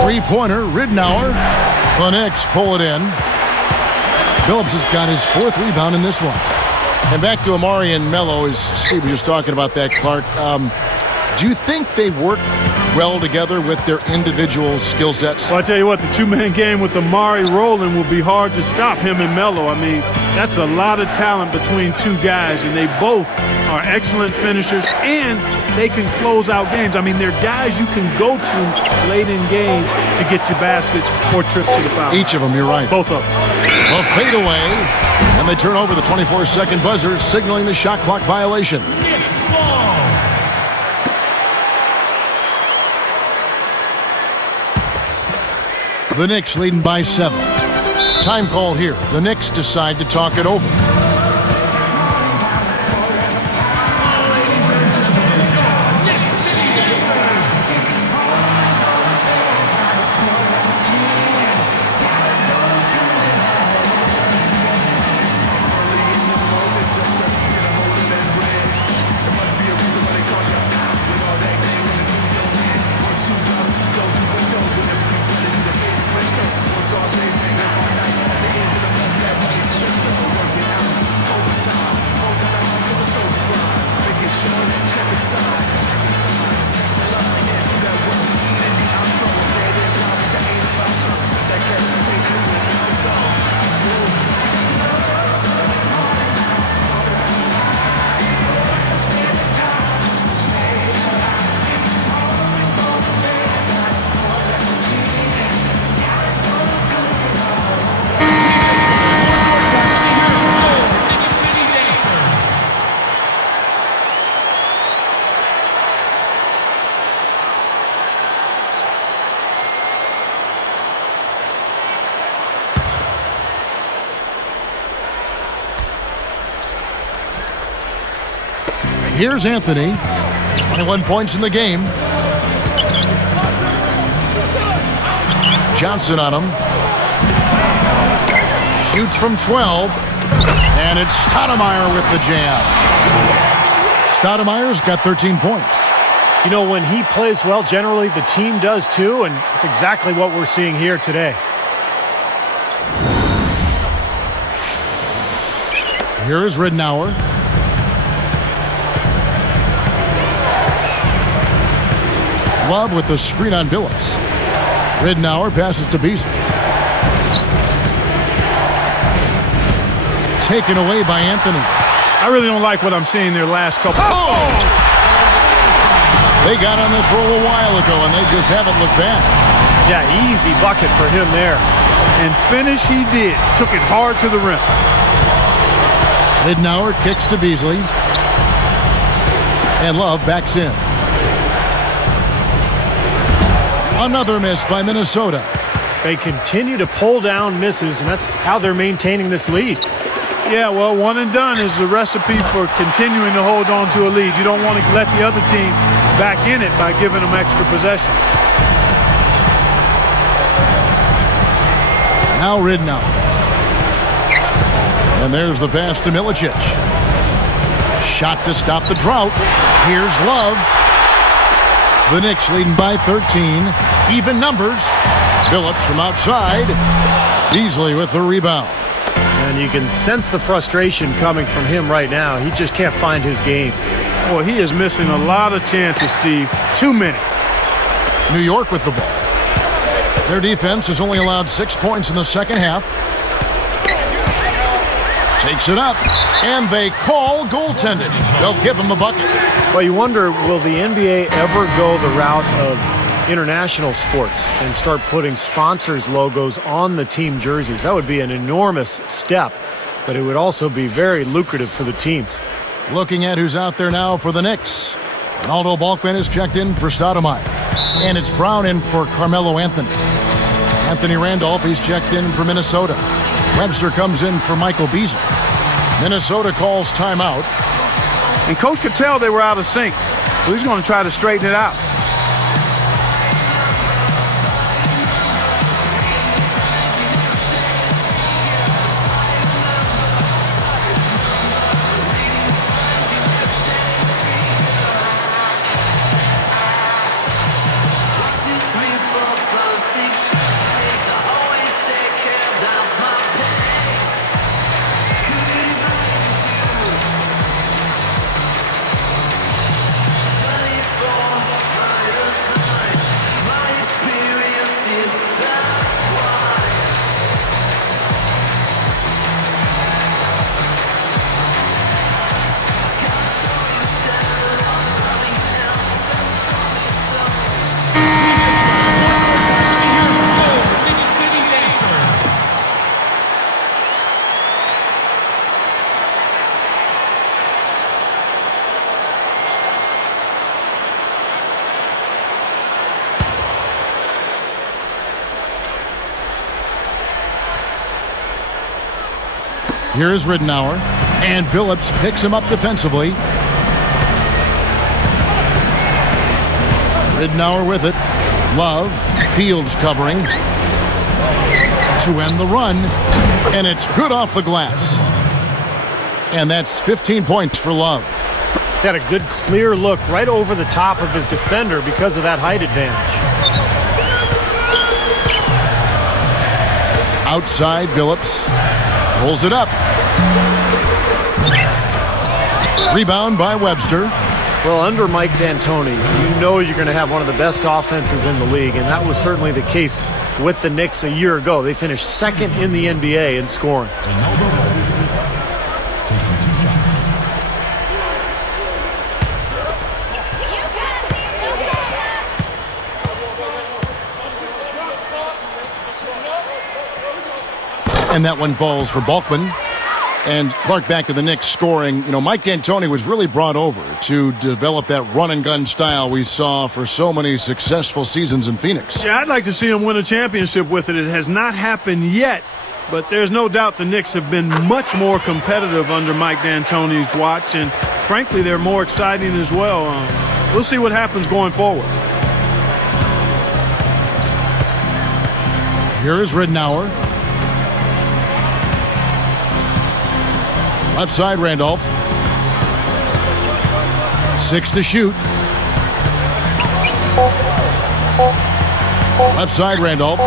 Three-pointer, Ridnour. The Knicks pull it in. Phillips has got his 4th rebound in this one. And back to Amari and Melo, as Steve was just talking about that, Clark. Do you think they work well together with their individual skill sets? Well, I tell you what, the 2-man game with Amari rolling will be hard to stop him and Melo. I mean, that's a lot of talent between 2 guys, and they both are excellent finishers, and they can close out games. I mean, they're guys you can go to late in games to get you baskets or trips to the foul. Each of them, you're right. Both of them. A fadeaway, and they turn over the 24-second buzzer, signaling the shot clock violation. The Knicks leading by 7. Time call here. The Knicks decide to talk it over. Here's Anthony. 21 points in the game. Johnson on him. Shoots from 12. And it's Stoudemire with the jam. Stoudemire's got 13 points. You know, when he plays well, generally the team does too, and it's exactly what we're seeing here today. Here is Ridnour. Love with the screen on Billups. Ridnour passes to Beasley. Taken away by Anthony. I really don't like what I'm seeing their last couple. Oh! They got on this roll a while ago, and they just haven't looked back. Yeah, easy bucket for him there. And finish he did. Took it hard to the rim. Ridnour kicks to Beasley. And Love backs in. Another miss by Minnesota. They continue to pull down misses, and that's how they're maintaining this lead. Yeah, well, one and done is the recipe for continuing to hold on to a lead. You don't want to let the other team back in it by giving them extra possession. Now Ridnour. And there's the pass to Milicic. Shot to stop the drought. Here's Love. The Knicks leading by 13. Even numbers. Phillips from outside. Beasley with the rebound. And you can sense the frustration coming from him right now. He just can't find his game. Boy, he is missing a lot of chances, Steve. Too many. New York with the ball. Their defense has only allowed 6 points in the second half. Takes it up, and they call goaltending. They'll give him the bucket. Well, you wonder, will the NBA ever go the route of international sports and start putting sponsors' logos on the team jerseys? That would be an enormous step, but it would also be very lucrative for the teams. Looking at who's out there now for the Knicks. Ronaldo Balkman is checked in for Stoudemire. And it's Brown in for Carmelo Anthony. Anthony Randolph, he's checked in for Minnesota. Webster comes in for Michael Beasley. Minnesota calls timeout. And Coach could tell they were out of sync. Well, he's going to try to straighten it out. Here's Ridnour, and Billups picks him up defensively. Ridnour with it. Love, Fields covering to end the run, and it's good off the glass. And that's 15 points for Love. Got a good clear look right over the top of his defender because of that height advantage. Outside, Billups pulls it up. Rebound by Webster. Well, under Mike D'Antoni, you know you're going to have one of the best offenses in the league, and that was certainly the case with the Knicks a year ago. They finished second in the NBA in scoring. And that one falls for Balkman. And Clark back to the Knicks scoring. You know, Mike D'Antoni was really brought over to develop that run-and-gun style we saw for so many successful seasons in Phoenix. Yeah, I'd like to see him win a championship with it. It has not happened yet, but there's no doubt the Knicks have been much more competitive under Mike D'Antoni's watch, and frankly, they're more exciting as well. We'll see what happens going forward. Here is Ridnour. Left side, Randolph. 6 to shoot. Left side, Randolph.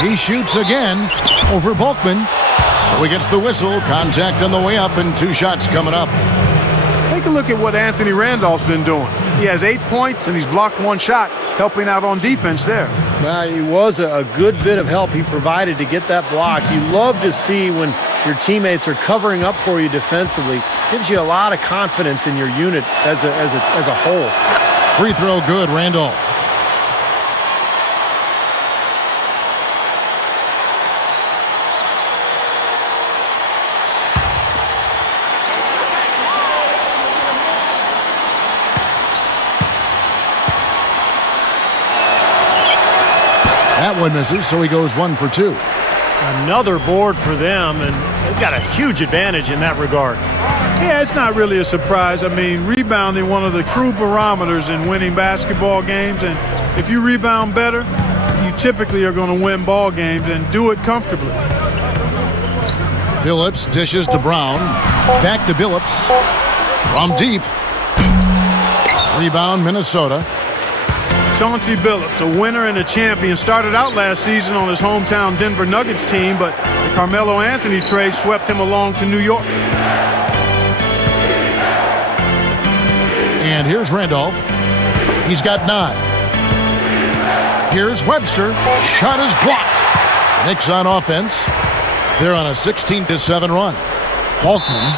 He shoots again over Balkman. So he gets the whistle. Contact on the way up and 2 shots coming up. Take a look at what Anthony Randolph's been doing. He has 8 points and he's blocked 1 shot, helping out on defense there. Well, it was a good bit of help he provided to get that block. You love to see when your teammates are covering up for you defensively. Gives you a lot of confidence in your unit as a whole. Free throw good, Randolph. That one misses, so he goes 1 for 2. Another board for them, and they've got a huge advantage in that regard. Yeah, it's not really a surprise. I mean, rebounding one of the true barometers in winning basketball games, and if you rebound better, you typically are going to win ball games and do it comfortably. Billups dishes to Brown. Back to Billups. From deep. Rebound, Minnesota. Chauncey Billups, a winner and a champion, started out last season on his hometown Denver Nuggets team, but the Carmelo Anthony trade swept him along to New York. And here's Randolph. He's got 9. Here's Webster. Shot is blocked. Knicks on offense. They're on a 16-7 run. Balkman.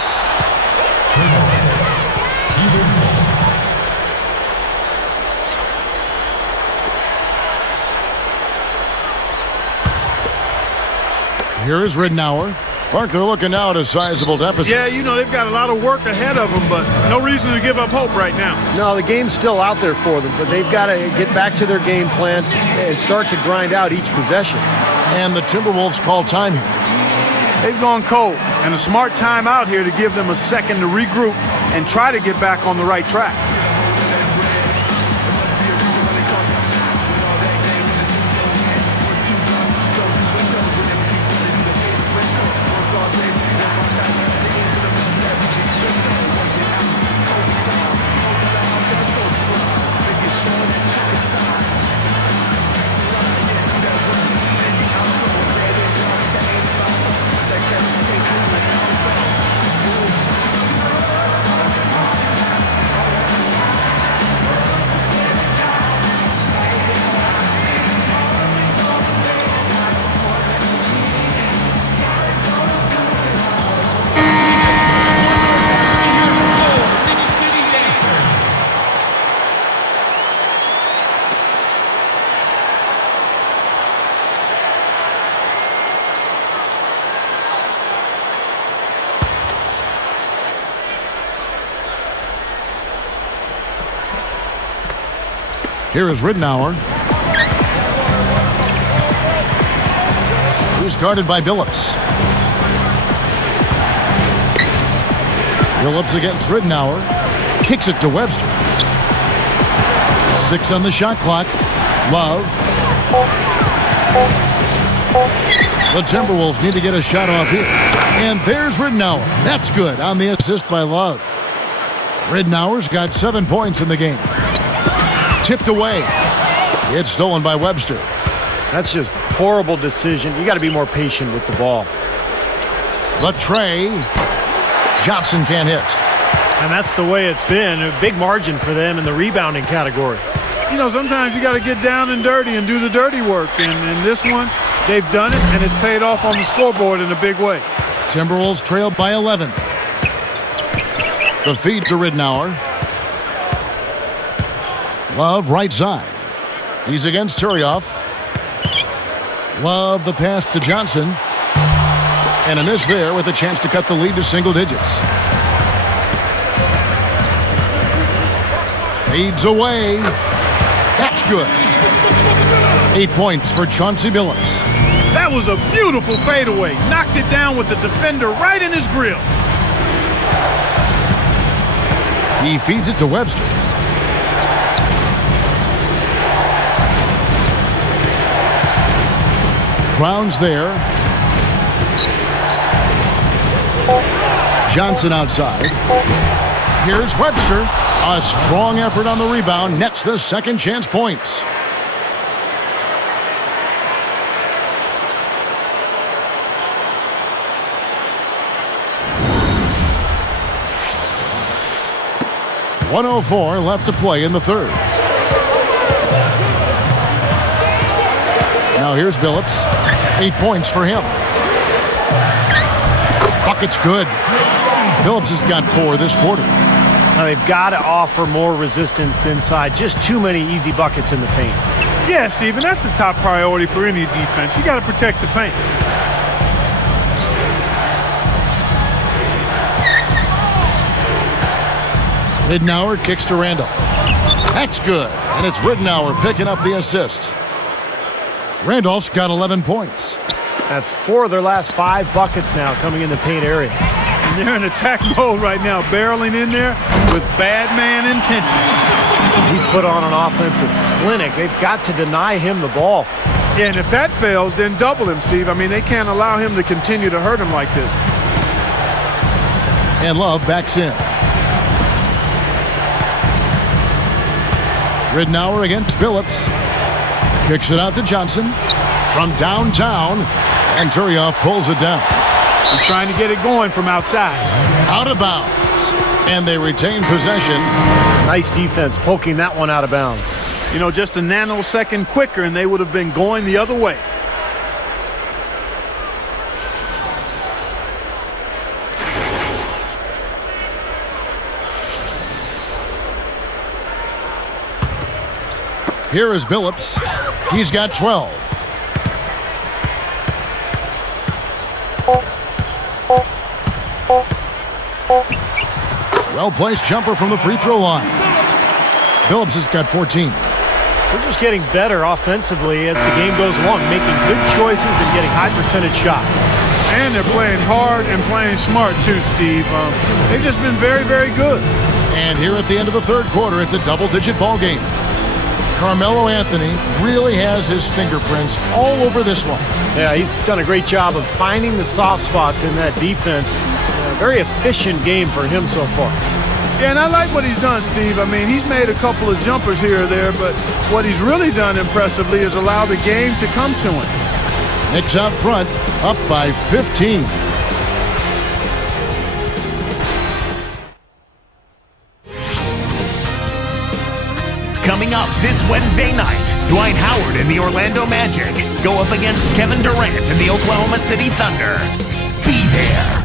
Here is Ridnour. Clark, they're looking now at a sizable deficit. Yeah, you know, they've got a lot of work ahead of them, but no reason to give up hope right now. No, the game's still out there for them, but they've got to get back to their game plan and start to grind out each possession. And the Timberwolves call time here. They've gone cold, and a smart timeout here to give them a second to regroup and try to get back on the right track. Here is Ridnour. He's guarded by Billups. Billups against Ridnour. Kicks it to Webster. 6 on the shot clock. Love. The Timberwolves need to get a shot off here. And there's Ridnour. That's good on the assist by Love. Ridnour's got 7 points in the game. Tipped away. It's stolen by Webster. That's just horrible decision. You got to be more patient with the ball. The tray. Johnson can't hit. And that's the way it's been. A big margin for them in the rebounding category. You know, sometimes you got to get down and dirty and do the dirty work. And in this one, they've done it, and it's paid off on the scoreboard in a big way. Timberwolves trailed by 11. The feed to Ridnour. Love right side. He's against Turioff. Love the pass to Johnson. And a miss there with a chance to cut the lead to single digits. Fades away. That's good. 8 points for Chauncey Billups. That was a beautiful fadeaway. Knocked it down with the defender right in his grill. He feeds it to Webster. Crowns there. Johnson outside. Here's Webster. A strong effort on the rebound. Nets the second chance points. .104 left to play in the third. Now here's Billups. 8 points for him. Bucket's good. Billups has got 4 this quarter. Now they've got to offer more resistance inside. Just too many easy buckets in the paint. Yeah, Steven, that's the top priority for any defense. You got to protect the paint. Ridnour kicks to Randolph. That's good. And it's Ridnour picking up the assist. Randolph's got 11 points. That's 4 of their last 5 buckets now coming in the paint area. And they're in attack mode right now, barreling in there with bad man intentions. He's put on an offensive clinic. They've got to deny him the ball. Yeah, and if that fails, then double him, Steve. I mean, they can't allow him to continue to hurt him like this. And Love backs in. Ridnour against Billups. Kicks it out to Johnson. From downtown. And Turioff pulls it down. He's trying to get it going from outside. Out of bounds. And they retain possession. Nice defense poking that one out of bounds. You know, just a nanosecond quicker and they would have been going the other way. Here is Billups. He's got 12. Well-placed jumper from the free throw line. Billups has got 14. They're just getting better offensively as the game goes along, making good choices and getting high percentage shots. And they're playing hard and playing smart too, Steve. They've just been very, very good. And here at the end of the third quarter, it's a double-digit ball game. Carmelo Anthony really has his fingerprints all over this one. Yeah, he's done a great job of finding the soft spots in that defense. A very efficient game for him so far. Yeah, and I like what he's done, Steve. I mean, he's made a couple of jumpers here or there, but what he's really done impressively is allow the game to come to him. Knicks out front, up by 15. Coming up this Wednesday night, Dwight Howard and the Orlando Magic go up against Kevin Durant and the Oklahoma City Thunder. Be there.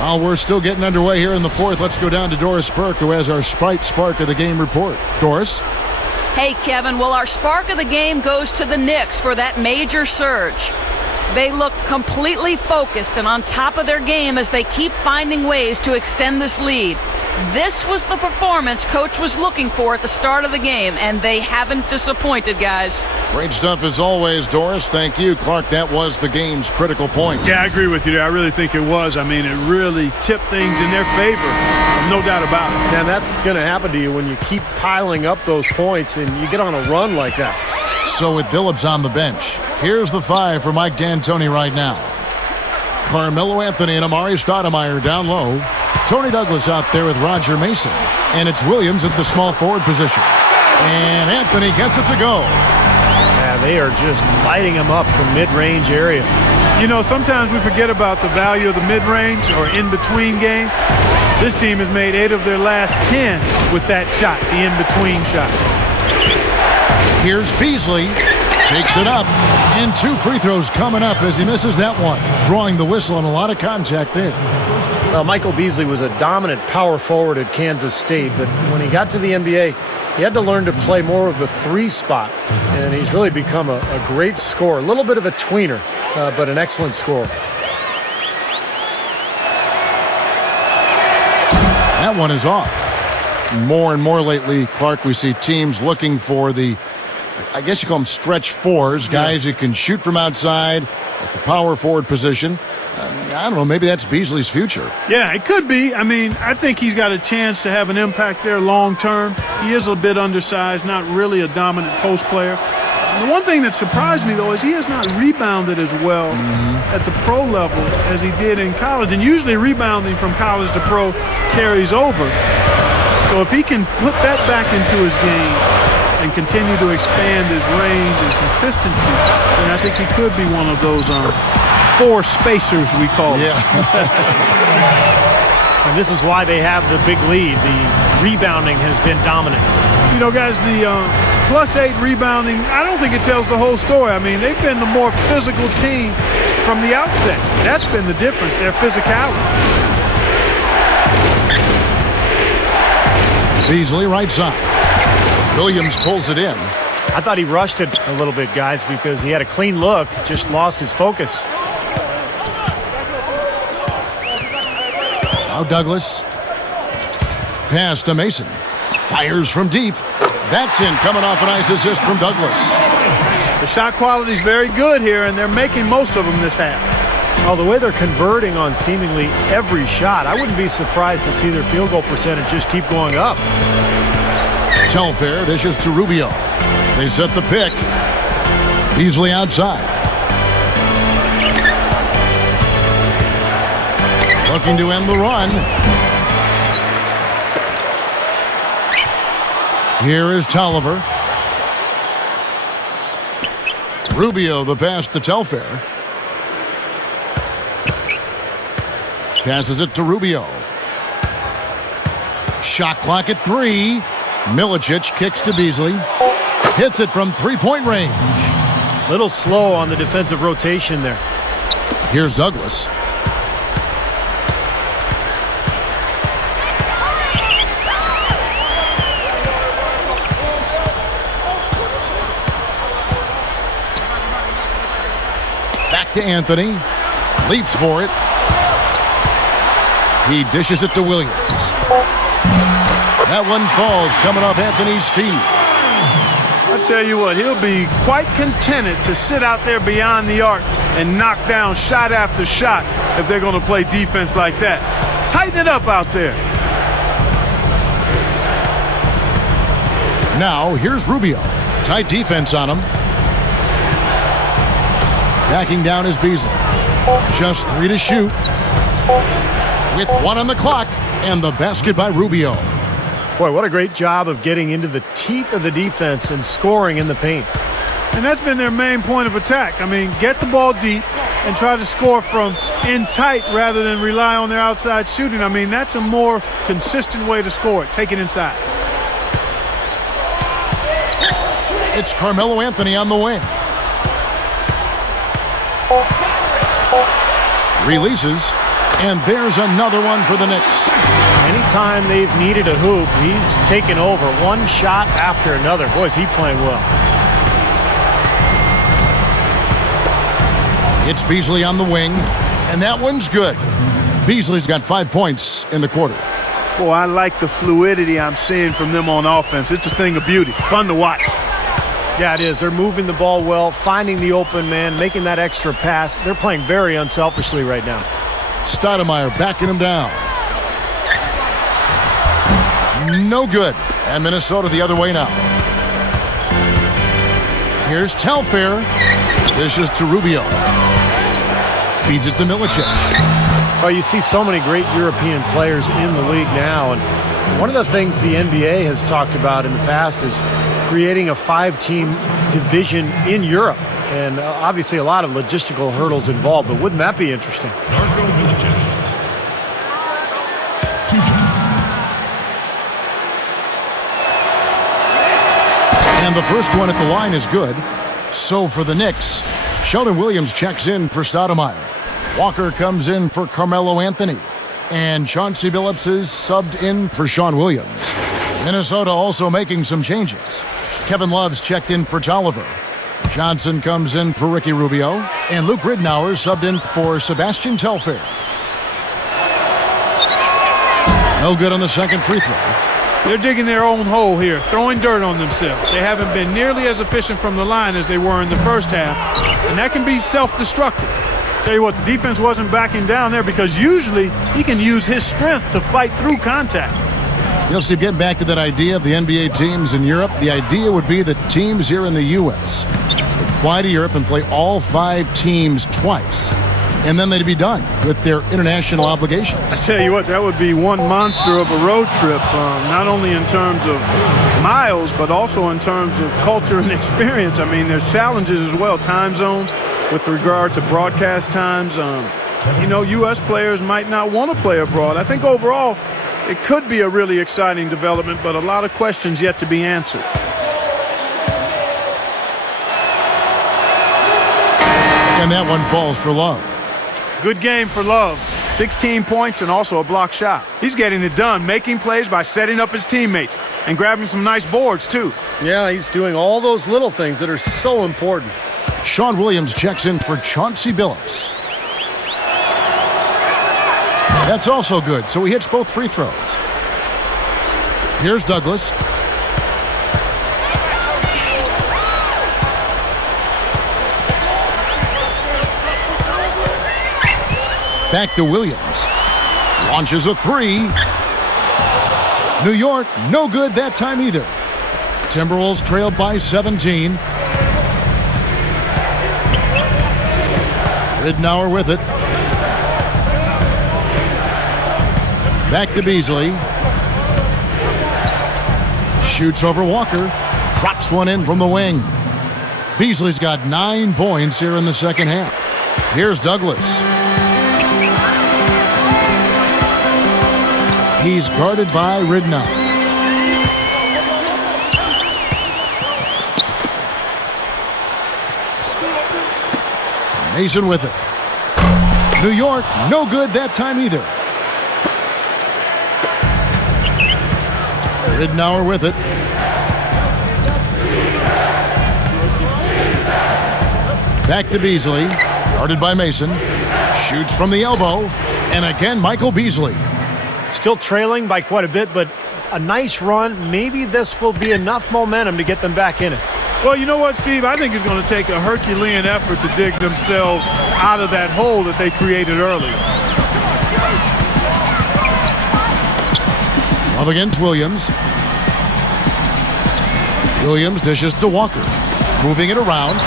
While we're still getting underway here in the fourth, let's go down to Doris Burke, who has our Sprite Spark of the Game report. Doris? Hey, Kevin. Well, our spark of the game goes to the Knicks for that major surge. They look completely focused and on top of their game as they keep finding ways to extend this lead. This was the performance Coach was looking for at the start of the game, and they haven't disappointed, guys. Great stuff as always, Doris. Thank you. Clark, that was the game's critical point. Yeah, I agree with you there. I really think it was. I mean, it really tipped things in their favor. No doubt about it. And that's going to happen to you when you keep piling up those points and you get on a run like that. So with Billups on the bench, here's the 5 for Mike D'Antoni right now. Carmelo Anthony and Amari Stoudemire down low. Tony Douglas out there with Roger Mason. And it's Williams at the small forward position. And Anthony gets it to go. Yeah, they are just lighting him up from mid-range area. You know, sometimes we forget about the value of the mid-range or in-between game. This team has made 8 of their last 10 with that shot, the in-between shot. Here's Beasley. Takes it up. And 2 free throws coming up as he misses that one. Drawing the whistle and a lot of contact there. Well, Michael Beasley was a dominant power forward at Kansas State, but when he got to the NBA, he had to learn to play more of the 3 spot, and he's really become a great scorer. A little bit of a tweener, but an excellent scorer. That one is off. More and more lately, Clark, we see teams looking for the, I guess you call them stretch 4s, guys who can shoot from outside at the power forward position. I don't know, maybe that's Beasley's future. Yeah, it could be. I mean, I think he's got a chance to have an impact there long term. He is a bit undersized, not really a dominant post player. The one thing that surprised me, though, is he has not rebounded as well at the pro level as he did in college. And usually rebounding from college to pro carries over. So if he can put that back into his game and continue to expand his range and consistency, then I think he could be one of those 4 spacers, we call them. And this is why they have the big lead. The rebounding has been dominant. You know, guys, the +8 rebounding, I don't think it tells the whole story. I mean, they've been the more physical team from the outset. That's been the difference, their physicality. Beasley right side. Williams pulls it in. I thought he rushed it a little bit, guys, because he had a clean look, just lost his focus. Now Douglas. Pass to Mason. Fires from deep. That's in, coming off a nice assist from Douglas. The shot quality is very good here, and they're making most of them this half. Well, the way they're converting on seemingly every shot, I wouldn't be surprised to see their field goal percentage just keep going up. Telfair dishes to Rubio. They set the pick. Beasley outside. Looking to end the run. Here is Tolliver. Rubio, the pass to Telfair. Passes it to Rubio. Shot clock at 3. Milicic kicks to Beasley. Hits it from three-point range. Little slow on the defensive rotation there. Here's Douglas. Back to Anthony. Leaps for it. He dishes it to Williams. That one falls, coming off Anthony's feet. I tell you what, he'll be quite contented to sit out there beyond the arc and knock down shot after shot if they're going to play defense like that. Tighten it up out there. Now, here's Rubio. Tight defense on him. Backing down is Beasley. Just 3 to shoot. With 1 on the clock, and the basket by Rubio. Boy, what a great job of getting into the teeth of the defense and scoring in the paint. And that's been their main point of attack. I mean, get the ball deep and try to score from in tight rather than rely on their outside shooting. I mean, that's a more consistent way to score it. Take it inside. It's Carmelo Anthony on the wing. Releases, and there's another one for the Knicks. Anytime they've needed a hoop, he's taken over one shot after another. Boy, is he playing well. It's Beasley on the wing, and that one's good. Beasley's got 5 points in the quarter. Boy, I like the fluidity I'm seeing from them on offense. It's a thing of beauty. Fun to watch. Yeah, it is. They're moving the ball well, finding the open man, making that extra pass. They're playing very unselfishly right now. Stoudemire backing him down. No good. And Minnesota the other way now. Here's Telfair. Dishes to Rubio. Feeds it to Milicic. Well, you see so many great European players in the league now. And one of the things the NBA has talked about in the past is creating a 5-team division in Europe. And obviously a lot of logistical hurdles involved, but wouldn't that be interesting? And the first one at the line is good. So for the Knicks, Sheldon Williams checks in for Stoudemire. Walker comes in for Carmelo Anthony. And Chauncey Billups is subbed in for Sean Williams. Minnesota also making some changes. Kevin Love's checked in for Tolliver. Johnson comes in for Ricky Rubio. And Luke Ridnour subbed in for Sebastian Telfair. No good on the second free throw. They're digging their own hole here, throwing dirt on themselves. They haven't been nearly as efficient from the line as they were in the first half, and that can be self-destructive. Tell you what, the defense wasn't backing down there because usually he can use his strength to fight through contact. You know, Steve, getting back to that idea of the NBA teams in Europe, the idea would be that teams here in the U.S. would fly to Europe and play all 5 teams twice, and then they'd be done with their international obligations. I tell you what, that would be one monster of a road trip, not only in terms of miles, but also in terms of culture and experience. I mean, there's challenges as well, time zones with regard to broadcast times. You know, U.S. players might not want to play abroad. I think overall it could be a really exciting development, but a lot of questions yet to be answered. And that one falls for Love. Good game for Love. 16 points and also a block shot. He's getting it done, making plays by setting up his teammates. and grabbing some nice boards, too. Yeah, he's doing all those little things that are so important. Sean Williams checks in for Chauncey Billups. That's also good, so he hits both free throws. Here's Douglas. Back to Williams. Launches a three. New York, no good that time either. Timberwolves trailed by 17. Ridnour with it. Back to Beasley. Shoots over Walker. Drops one in from the wing. Beasley's got 9 points here in the second half. Here's Douglas. He's guarded by Ridnour. Mason with it. New York, no good that time either. Ridnour with it. Back to Beasley. Guarded by Mason. Shoots from the elbow. And again, Michael Beasley. Still trailing by quite a bit, but a nice run. Maybe this will be enough momentum to get them back in it. Well, you know what, Steve? I think it's going to take a Herculean effort to dig themselves out of that hole that they created earlier. Up against Williams. Williams dishes to Walker. Moving it around.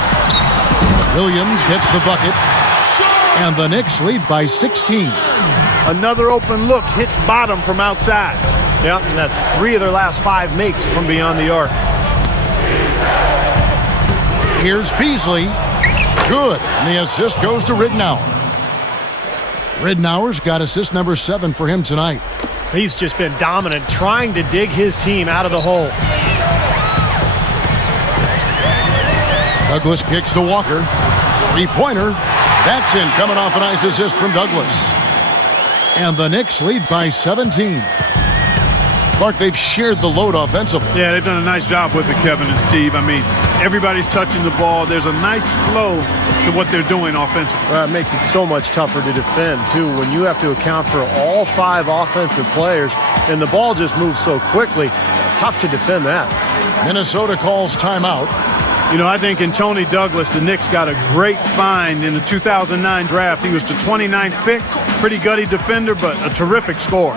Williams gets the bucket. And the Knicks lead by 16. Another open look hits bottom from outside. Yeah, and that's 3 of their last 5 makes from beyond the arc. Here's Beasley. Good. And the assist goes to Ridnour. Ridnour's got assist number 7 for him tonight. He's just been dominant, trying to dig his team out of the hole. Douglas kicks to Walker. 3-pointer. That's in, coming off a nice assist from Douglas. And the Knicks lead by 17. Clark, they've shared the load offensively. Yeah, they've done a nice job with it, Kevin and Steve. I mean, everybody's touching the ball. There's a nice flow to what they're doing offensively. Well, it makes it so much tougher to defend, too, when you have to account for all 5 offensive players, and the ball just moves so quickly. Tough to defend that. Minnesota calls timeout. You know, I think in Tony Douglas, the Knicks got a great find in the 2009 draft. He was the 29th pick. Pretty gutty defender, but a terrific scorer.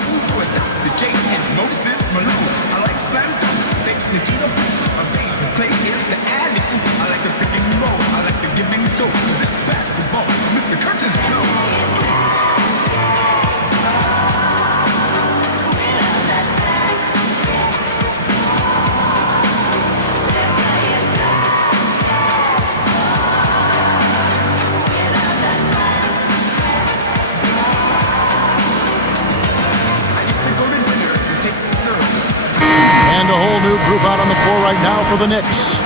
And a whole new group out on the floor right now for the Knicks.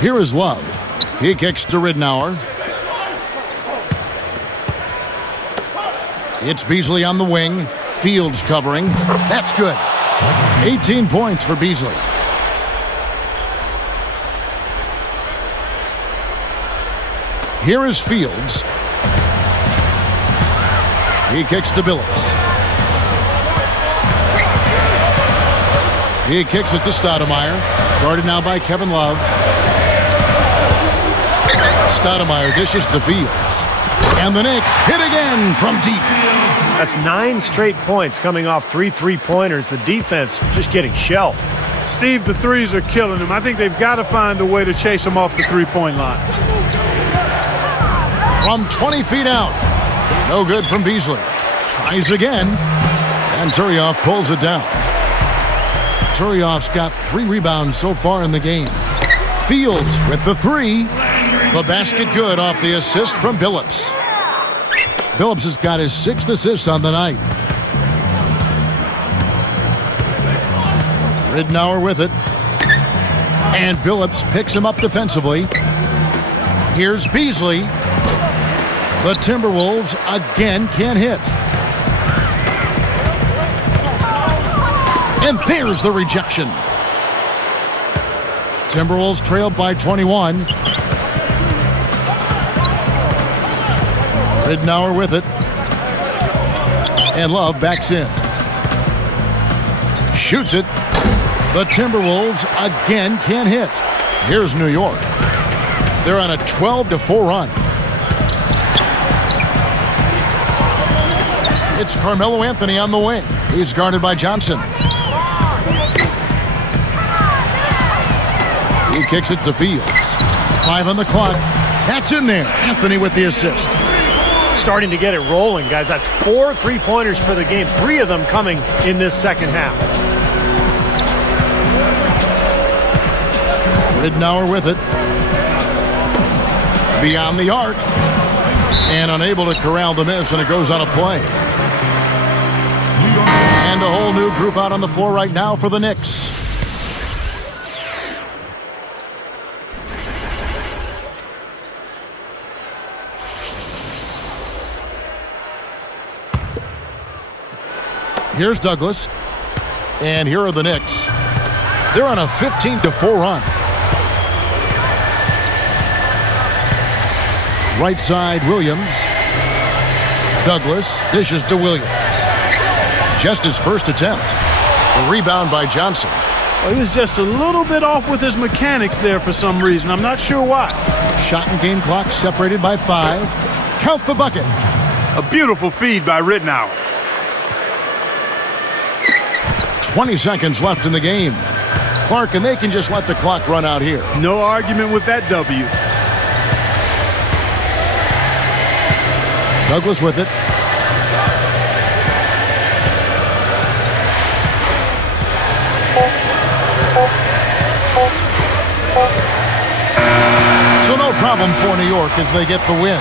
Here is Love. He kicks to Ridnour. It's Beasley on the wing. Fields covering. That's good. 18 points for Beasley. Here is Fields. He kicks to Billups. He kicks it to Stoudemire. Guarded now by Kevin Love. Stoudemire dishes to Fields. And the Knicks hit again from deep. That's 9 straight points coming off 3 3-pointers. The defense just getting shelled. Steve, the threes are killing him. I think they've got to find a way to chase him off the three-point line. From 20 feet out. No good from Beasley. Tries again. And Turioff pulls it down. Turioff's got 3 rebounds so far in the game. Fields with the 3. The basket good off the assist from Billups. Billups has got his 6th assist on the night. Ridnour with it. And Billups picks him up defensively. Here's Beasley. The Timberwolves again can't hit. And there's the rejection. Timberwolves trailed by 21. Ridnour with it. And Love backs in. Shoots it. The Timberwolves again can't hit. Here's New York. They're on a 12-4 run. It's Carmelo Anthony on the wing. He's guarded by Johnson. He kicks it to Fields. 5 on the clock. That's in there. Anthony with the assist. Starting to get it rolling, guys. That's 4 3-pointers for the game. 3 of them coming in this second half. Ridnour with it. Beyond the arc. And unable to corral the miss, and it goes on a play. And a whole new group out on the floor right now for the Knicks. Here's Douglas. And here are the Knicks. They're on a 15-4 run. Right side, Williams. Douglas dishes to Williams. Just his first attempt. The rebound by Johnson. Well, he was just a little bit off with his mechanics there for some reason. I'm not sure why. Shot and game clock separated by 5. Count the bucket. A beautiful feed by Ridnour. 20 seconds left in the game. Clark, and they can just let the clock run out here. No argument with that W. Douglas with it. So no problem for New York as they get the win.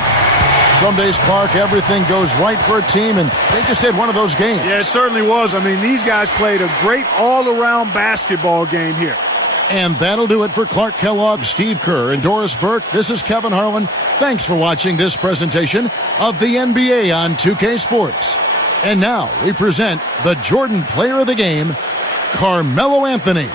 Some days, Clark, everything goes right for a team, and they just had one of those games. Yeah, it certainly was. I mean, these guys played a great all-around basketball game here. And that'll do it for Clark Kellogg, Steve Kerr, and Doris Burke. This is Kevin Harlan. Thanks for watching this presentation of the NBA on 2K Sports. And now we present the Jordan Player of the Game, Carmelo Anthony.